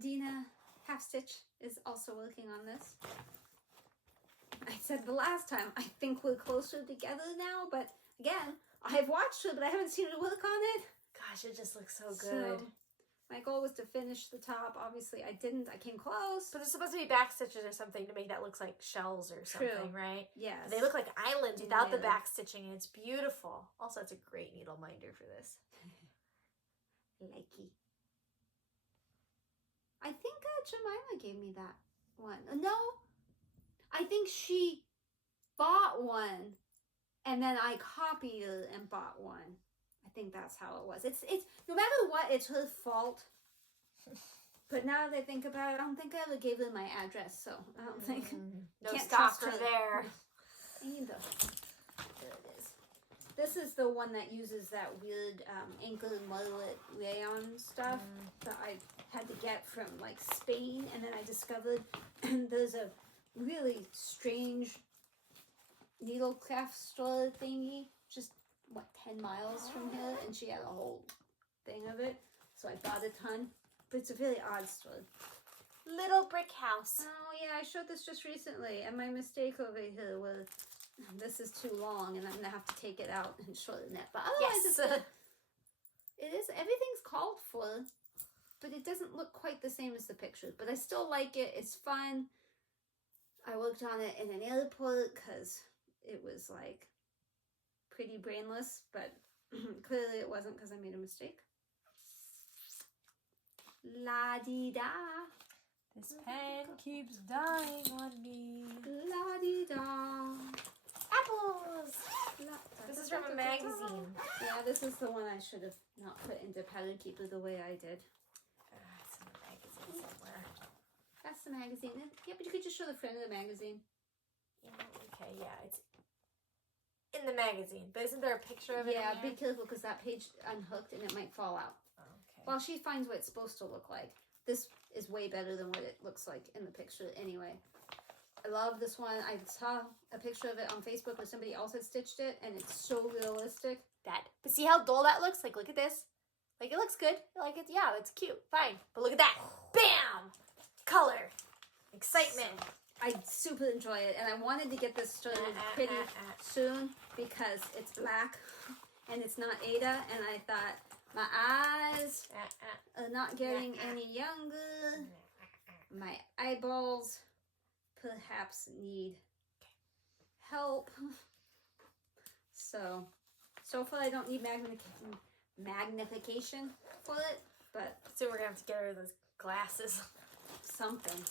Dina Half Stitch is also working on this. I said the last time, I think we're closer together now, but again, I've watched her, but I haven't seen her work on it. Gosh, it just looks so good. So, my goal was to finish the top. Obviously, I didn't. I came close. But there's supposed to be back stitches or something to make that look like shells or something, right? Yes. They look like islands without the back stitching, and it's beautiful. Also, it's a great needle minder for this. Likey. I think Jemima gave me that one. No, I think she bought one, and then I copied it and bought one. I think that's how it was. It's no matter what, it's her fault. But now that I think about it, I don't think I ever gave her my address, so I don't think no stalker there. Either. There it is. This is the one that uses that weird ankle mullet rayon stuff that I had to get from like Spain, and then I discovered there's a really strange needlecraft store thingy just 10 miles from here, and she had a whole thing of it, so I bought a ton. But it's a really odd store. Little brick house. Oh yeah, I showed this just recently, and my mistake over here was this is too long, and I'm gonna have to take it out and shorten it. But otherwise, it is everything's called for, but it doesn't look quite the same as the picture. But I still like it. It's fun. I worked on it in an airport because it was like pretty brainless, but clearly it wasn't because I made a mistake. La-di-da. This pen keeps dying on me. La-di-da. Apples! This is from a magazine. Yeah, this is the one I should have not put into Pattern Keeper the way I did. It's in a magazine somewhere. That's the magazine. Yeah, but you could just show the front of the magazine. Yeah, okay, yeah, it's in the magazine. But isn't there a picture of it? Yeah, be careful because that page unhooked and it might fall out. Okay. Well, she finds what it's supposed to look like. This is way better than what it looks like in the picture anyway. I love this one. I saw a picture of it on Facebook where somebody else had stitched it, and it's so realistic. But see how dull that looks? Like, look at this. Like, it looks good. Like, it's, yeah, that's cute. Fine. But look at that. Bam! Color. Excitement. I super enjoy it, and I wanted to get this started pretty soon because it's black and it's not Ada, and I thought my eyes are not getting any younger. My eyeballs perhaps need help. So far I don't need magnification for it, but so we're gonna have to get rid of those glasses. Something.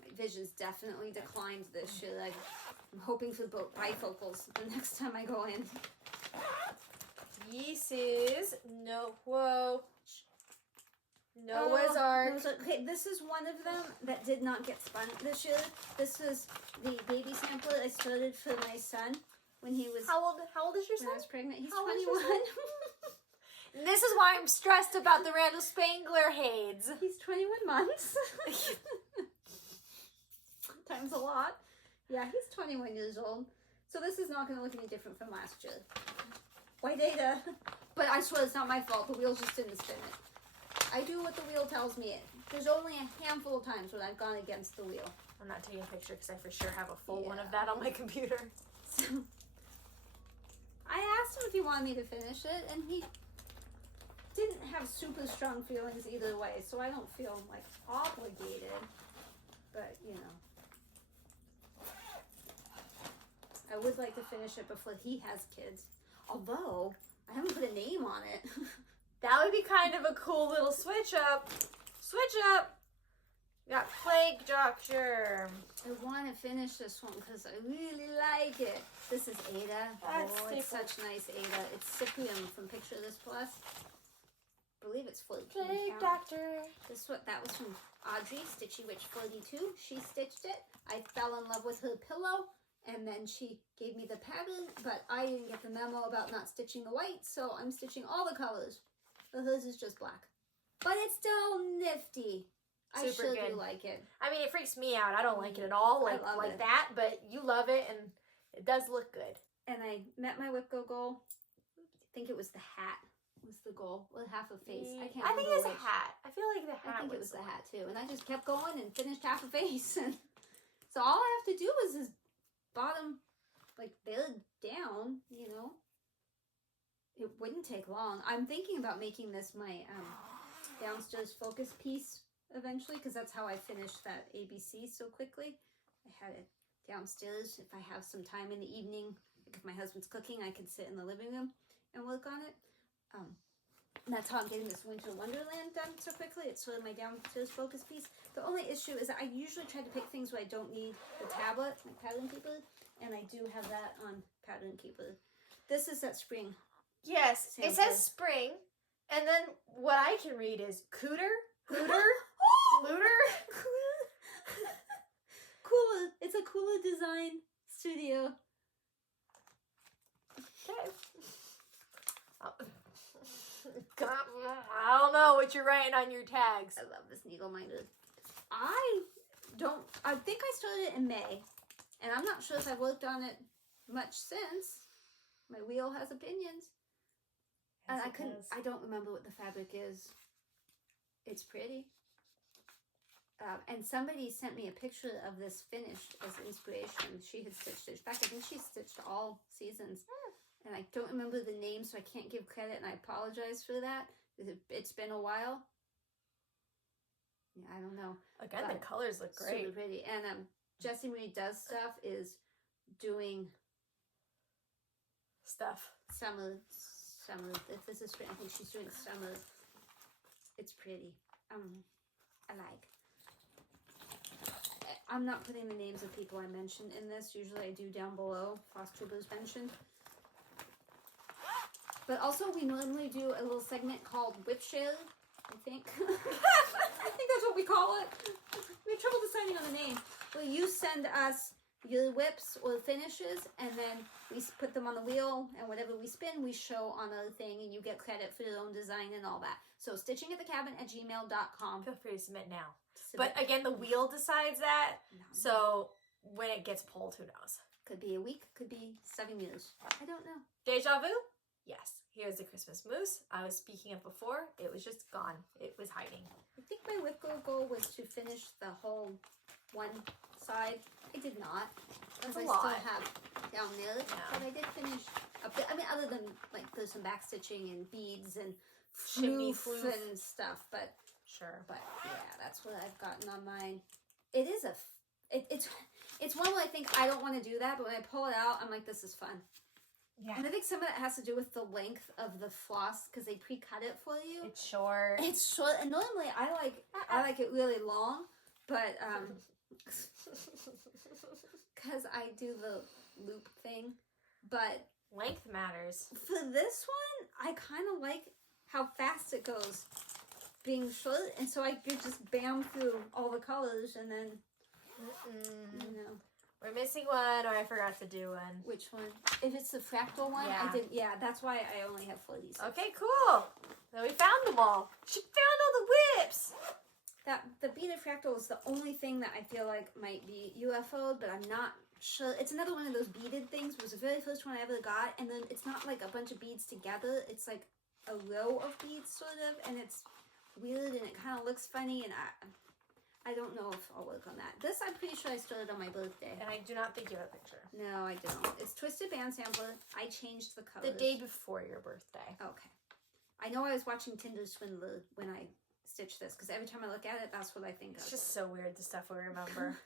My vision's definitely declined this year. I'm hoping for bifocals the next time I go in. This is Noah's Ark. Okay, this is one of them that did not get spun this year. This is the baby sampler I started for my son when he was. How old is your son? When I was pregnant. He's How old is 21. And this is why I'm stressed about the Randall Spangler HAEDs. He's 21 months. Times a lot. Yeah, he's 21 years old. So this is not going to look any different from last year. White Ada. But I swear it's not my fault. The wheel just didn't spin it. I do what the wheel tells me. There's only a handful of times when I've gone against the wheel. I'm not taking a picture because I for sure have a full one of that on my computer. So, I asked him if he wanted me to finish it, and he didn't have super strong feelings either way, so I don't feel like obligated. But, you know. I would like to finish it before he has kids. Although, I haven't put a name on it. That would be kind of a cool little switch up. Switch up! We got Plague Doctor. I want to finish this one because I really like it. This is Ada. It's such nice Ada. It's Cyprium from Picture This Plus. I believe it's 42. Plague Doctor. That was from Audrey, Stitchy Witch 42. She stitched it. I fell in love with her pillow, and then she gave me the pattern, but I didn't get the memo about not stitching the white, so I'm stitching all the colors. But hers is just black. But it's still nifty. I sure do like it. I mean, it freaks me out. I don't like it at all, like that, but you love it, and it does look good. And I met my WIP goal. I think it was the hat was the goal, with half a face. I think it was a hat. I feel like the hat. I think it was the hat too. And I just kept going and finished half a face. And so all I have to do is this bottom, like bed down. You know, it wouldn't take long. I'm thinking about making this my downstairs focus piece eventually, because that's how I finished that ABC so quickly. I had it downstairs. If I have some time in the evening, like if my husband's cooking, I could sit in the living room and work on it. And that's how I'm getting this Winter Wonderland done so quickly. It's sort of my downstairs focus piece. The only issue is that I usually try to pick things where I don't need the tablet, my pattern keeper, and I do have that on pattern keeper. This is that spring. Yes, sampler. It says spring, and then what I can read is cooter, looter. Cooler. It's a Cooler Design Studio. Okay. I don't know what you're writing on your tags. I love this needle minder. I think I started it in May, and I'm not sure if I've worked on it much since. My wheel has opinions. And I don't remember what the fabric is. It's pretty. And somebody sent me a picture of this finished as inspiration. She had stitched it back. I think she stitched all seasons. And I don't remember the name, so I can't give credit, and I apologize for that. It's been a while. Yeah, I don't know. Again, the colors look great. Super pretty. And Jessie Marie Does Stuff is doing stuff. Summer. If this is spring, I think she's doing summer. It's pretty. I like. I'm not putting the names of people I mentioned in this. Usually I do down below. FlossTube is mentioned. But also we normally do a little segment called WIP Share, I think. I think that's what we call it. We have trouble deciding on the name. Where you send us your WIPs or finishes, and then we put them on the wheel, and whatever we spin, we show on our thing, and you get credit for your own design and all that. So stitchingatthecabin@gmail.com. Feel free to submit now. But again, the wheel decides that. No. So when it gets pulled, who knows? Could be a week, could be 7 years. I don't know. Deja vu? Yes. Here's the Christmas mousse I was speaking of before. It was just gone. It was hiding. I think my WIP goal was to finish the whole one side. I did not. Because I still have down there. Yeah. But I did finish a bit. I mean, other than like there's some back stitching and beads and floof and stuff. But Sure. But yeah, that's what I've gotten on mine. It is it's one where I think I don't want to do that, but when I pull it out, I'm like, this is fun. Yeah. And I think some of that has to do with the length of the floss because they pre-cut it for you. It's short. It's short, and normally I like it really long, but because I do the loop thing. But length matters. For this one, I kind of like how fast it goes, being short, and so I could just bam through all the colors, and then you know. We're missing one, or I forgot to do one. Which one? If it's the fractal one, yeah. I didn't. Yeah, that's why I only have 4 of these. Okay, cool. So we found them all. She found all the whips. The beaded fractal is the only thing that I feel like might be UFO, but I'm not sure. It's another one of those beaded things. It was the very first one I ever got, and then it's not like a bunch of beads together. It's like a row of beads, sort of, and it's weird, and it kind of looks funny, and I don't know if I'll work on that. This, I'm pretty sure I started on my birthday. And I do not think you have a picture. No, I don't. It's Twisted Band Sampler. I changed the colors. The day before your birthday. Okay. I know I was watching Tinder Swindler when I stitched this, because every time I look at it, that's what I think of. It's just so weird, the stuff we remember.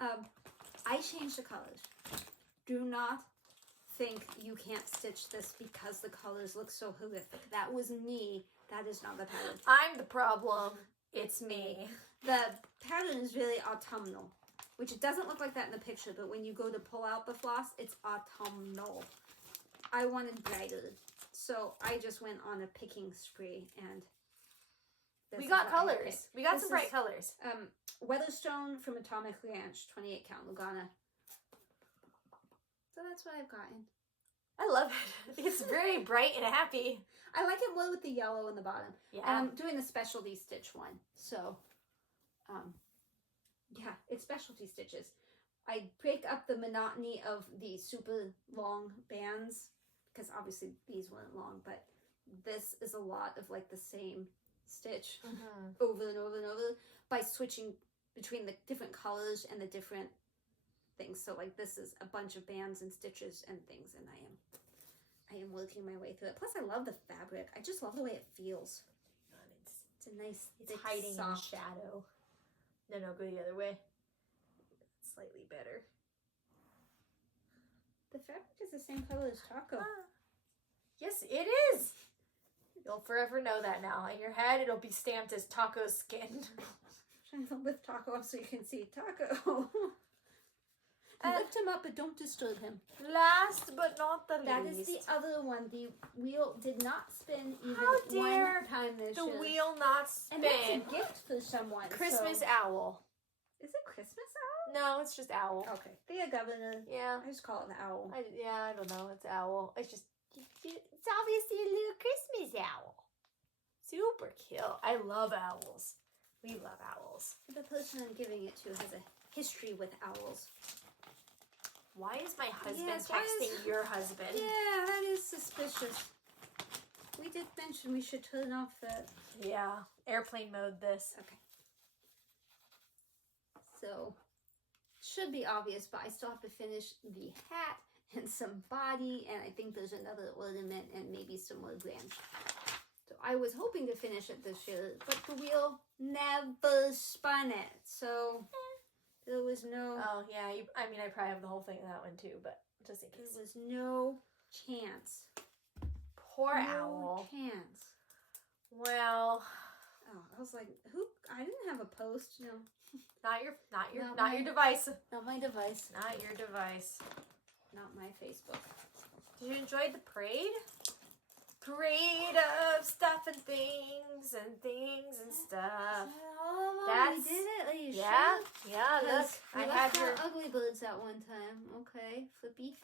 I changed the colors. Do not think you can't stitch this because the colors look so horrific. That was me. That is not the pattern. I'm the problem. It's me. The pattern is really autumnal, which it doesn't look like that in the picture, but when you go to pull out the floss, it's autumnal. I wanted brighter, so I just went on a picking spree, and we got colors. We got some bright colors. Weatherstone from Atomic Ranch, 28 count Lugana. So that's what I've gotten. I love it. It's very bright and happy. I like it more with the yellow in the bottom. Yeah. And I'm doing the specialty stitch one. So, yeah, it's specialty stitches. I break up the monotony of the super long bands, because obviously these weren't long, but this is a lot of like the same stitch over and over and over by switching between the different colors and the different things. So like this is a bunch of bands and stitches and things, and I am working my way through it. Plus I love the fabric. I just love the way it feels. It's a nice, it's thick, hiding soft in shadow. No, go the other way. Slightly better. The fabric is the same color as Taco. Yes, it is. You'll forever know that now. In your head, it'll be stamped as Taco skin. I'm trying to lift Taco up so you can see Taco. Lift him up, but don't disturb him. Last but not the least. That is the other one. The wheel did not spin even one time this year. The wheel not spin. And that's a gift for someone. Christmas owl. Is it Christmas owl? No, it's just owl. Okay. The governor. Yeah. I just call it the owl. I don't know. It's owl. It's just, it's obviously a little Christmas owl. Super cute. I love owls. We love owls. The person I'm giving it to has a history with owls. Why is my husband texting your husband? Yeah, that is suspicious. We did mention we should turn off the... Yeah, airplane mode this. Okay. So, should be obvious, but I still have to finish the hat and some body, and I think there's another ornament and maybe some more branch. So I was hoping to finish it this year, but the wheel never spun it, so... There was no... Oh, yeah. I probably have the whole thing in that one, too, but just in case. There was no chance. Poor owl. No chance. Well... Oh, I was like, who? I didn't have a post, no. Not your device. Not my device. Not your device. Not my Facebook. Did you enjoy the parade? Parade of stuff and things and stuff. Oh, we did it. Are you yeah, sure? Yeah, look. I had your ugly birds at one time. Okay, Flippy.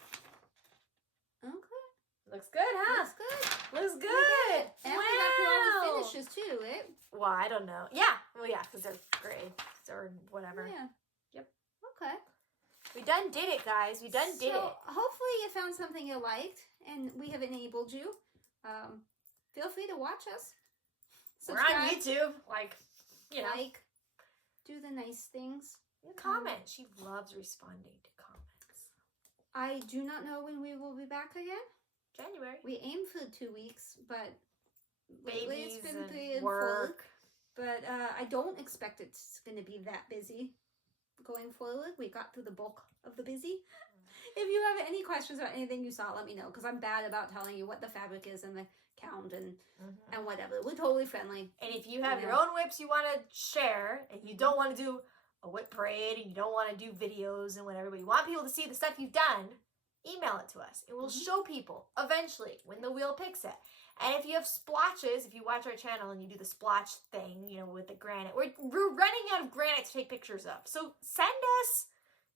Okay. Looks good, huh? Looks good. Looks good. And we got all the finishes too, right? Well, I don't know. Yeah. Well, yeah, because they're gray or whatever. Yeah. Yep. Okay. We done did it, guys. We done did it. Hopefully you found something you liked and we have enabled you. Feel free to watch us. Subscribe. We're on YouTube. Like, you know. Like, do the nice things. Comment. She loves responding to comments. I do not know when we will be back again. January. We aim for 2 weeks, but lately it's been 3 and 4. But I don't expect it's going to be that busy going forward. We got through the bulk of the busy. If you have any questions about anything you saw, let me know, because I'm bad about telling you what the fabric is and the count and whatever. We're totally friendly. And if you have your own WIPs you want to share, and you don't want to do a WIP parade, and you don't want to do videos and whatever, but you want people to see the stuff you've done, email it to us. It will show people eventually when the wheel picks it. And if you have splotches, if you watch our channel and you do the splotch thing, you know, with the granite, we're running out of granite to take pictures of. So send us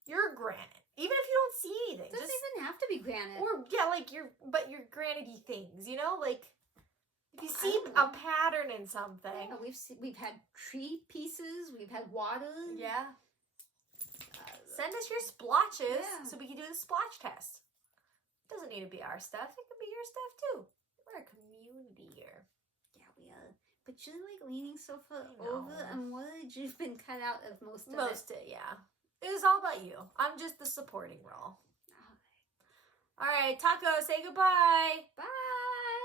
your granite. Even if you don't see anything. It doesn't even have to be granite. Or, yeah, like your granite-y things, you know? Like, if you see a pattern in something. Yeah, we've had tree pieces. We've had water. Yeah. Send us your splotches so we can do the splotch test. It doesn't need to be our stuff. It can be your stuff, too. We're a community here. Yeah, we are. But you're like leaning so far over. I'm worried you've been cut out of most of it. Yeah. It was all about you. I'm just the supporting role. All right, Taco, say goodbye. Bye.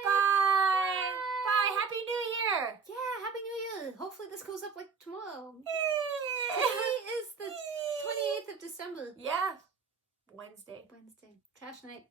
Bye. Bye. Happy New Year. Yeah, Happy New Year. Hopefully this goes up like tomorrow. Today is the 28th of December. Yeah. Wednesday. Trash night.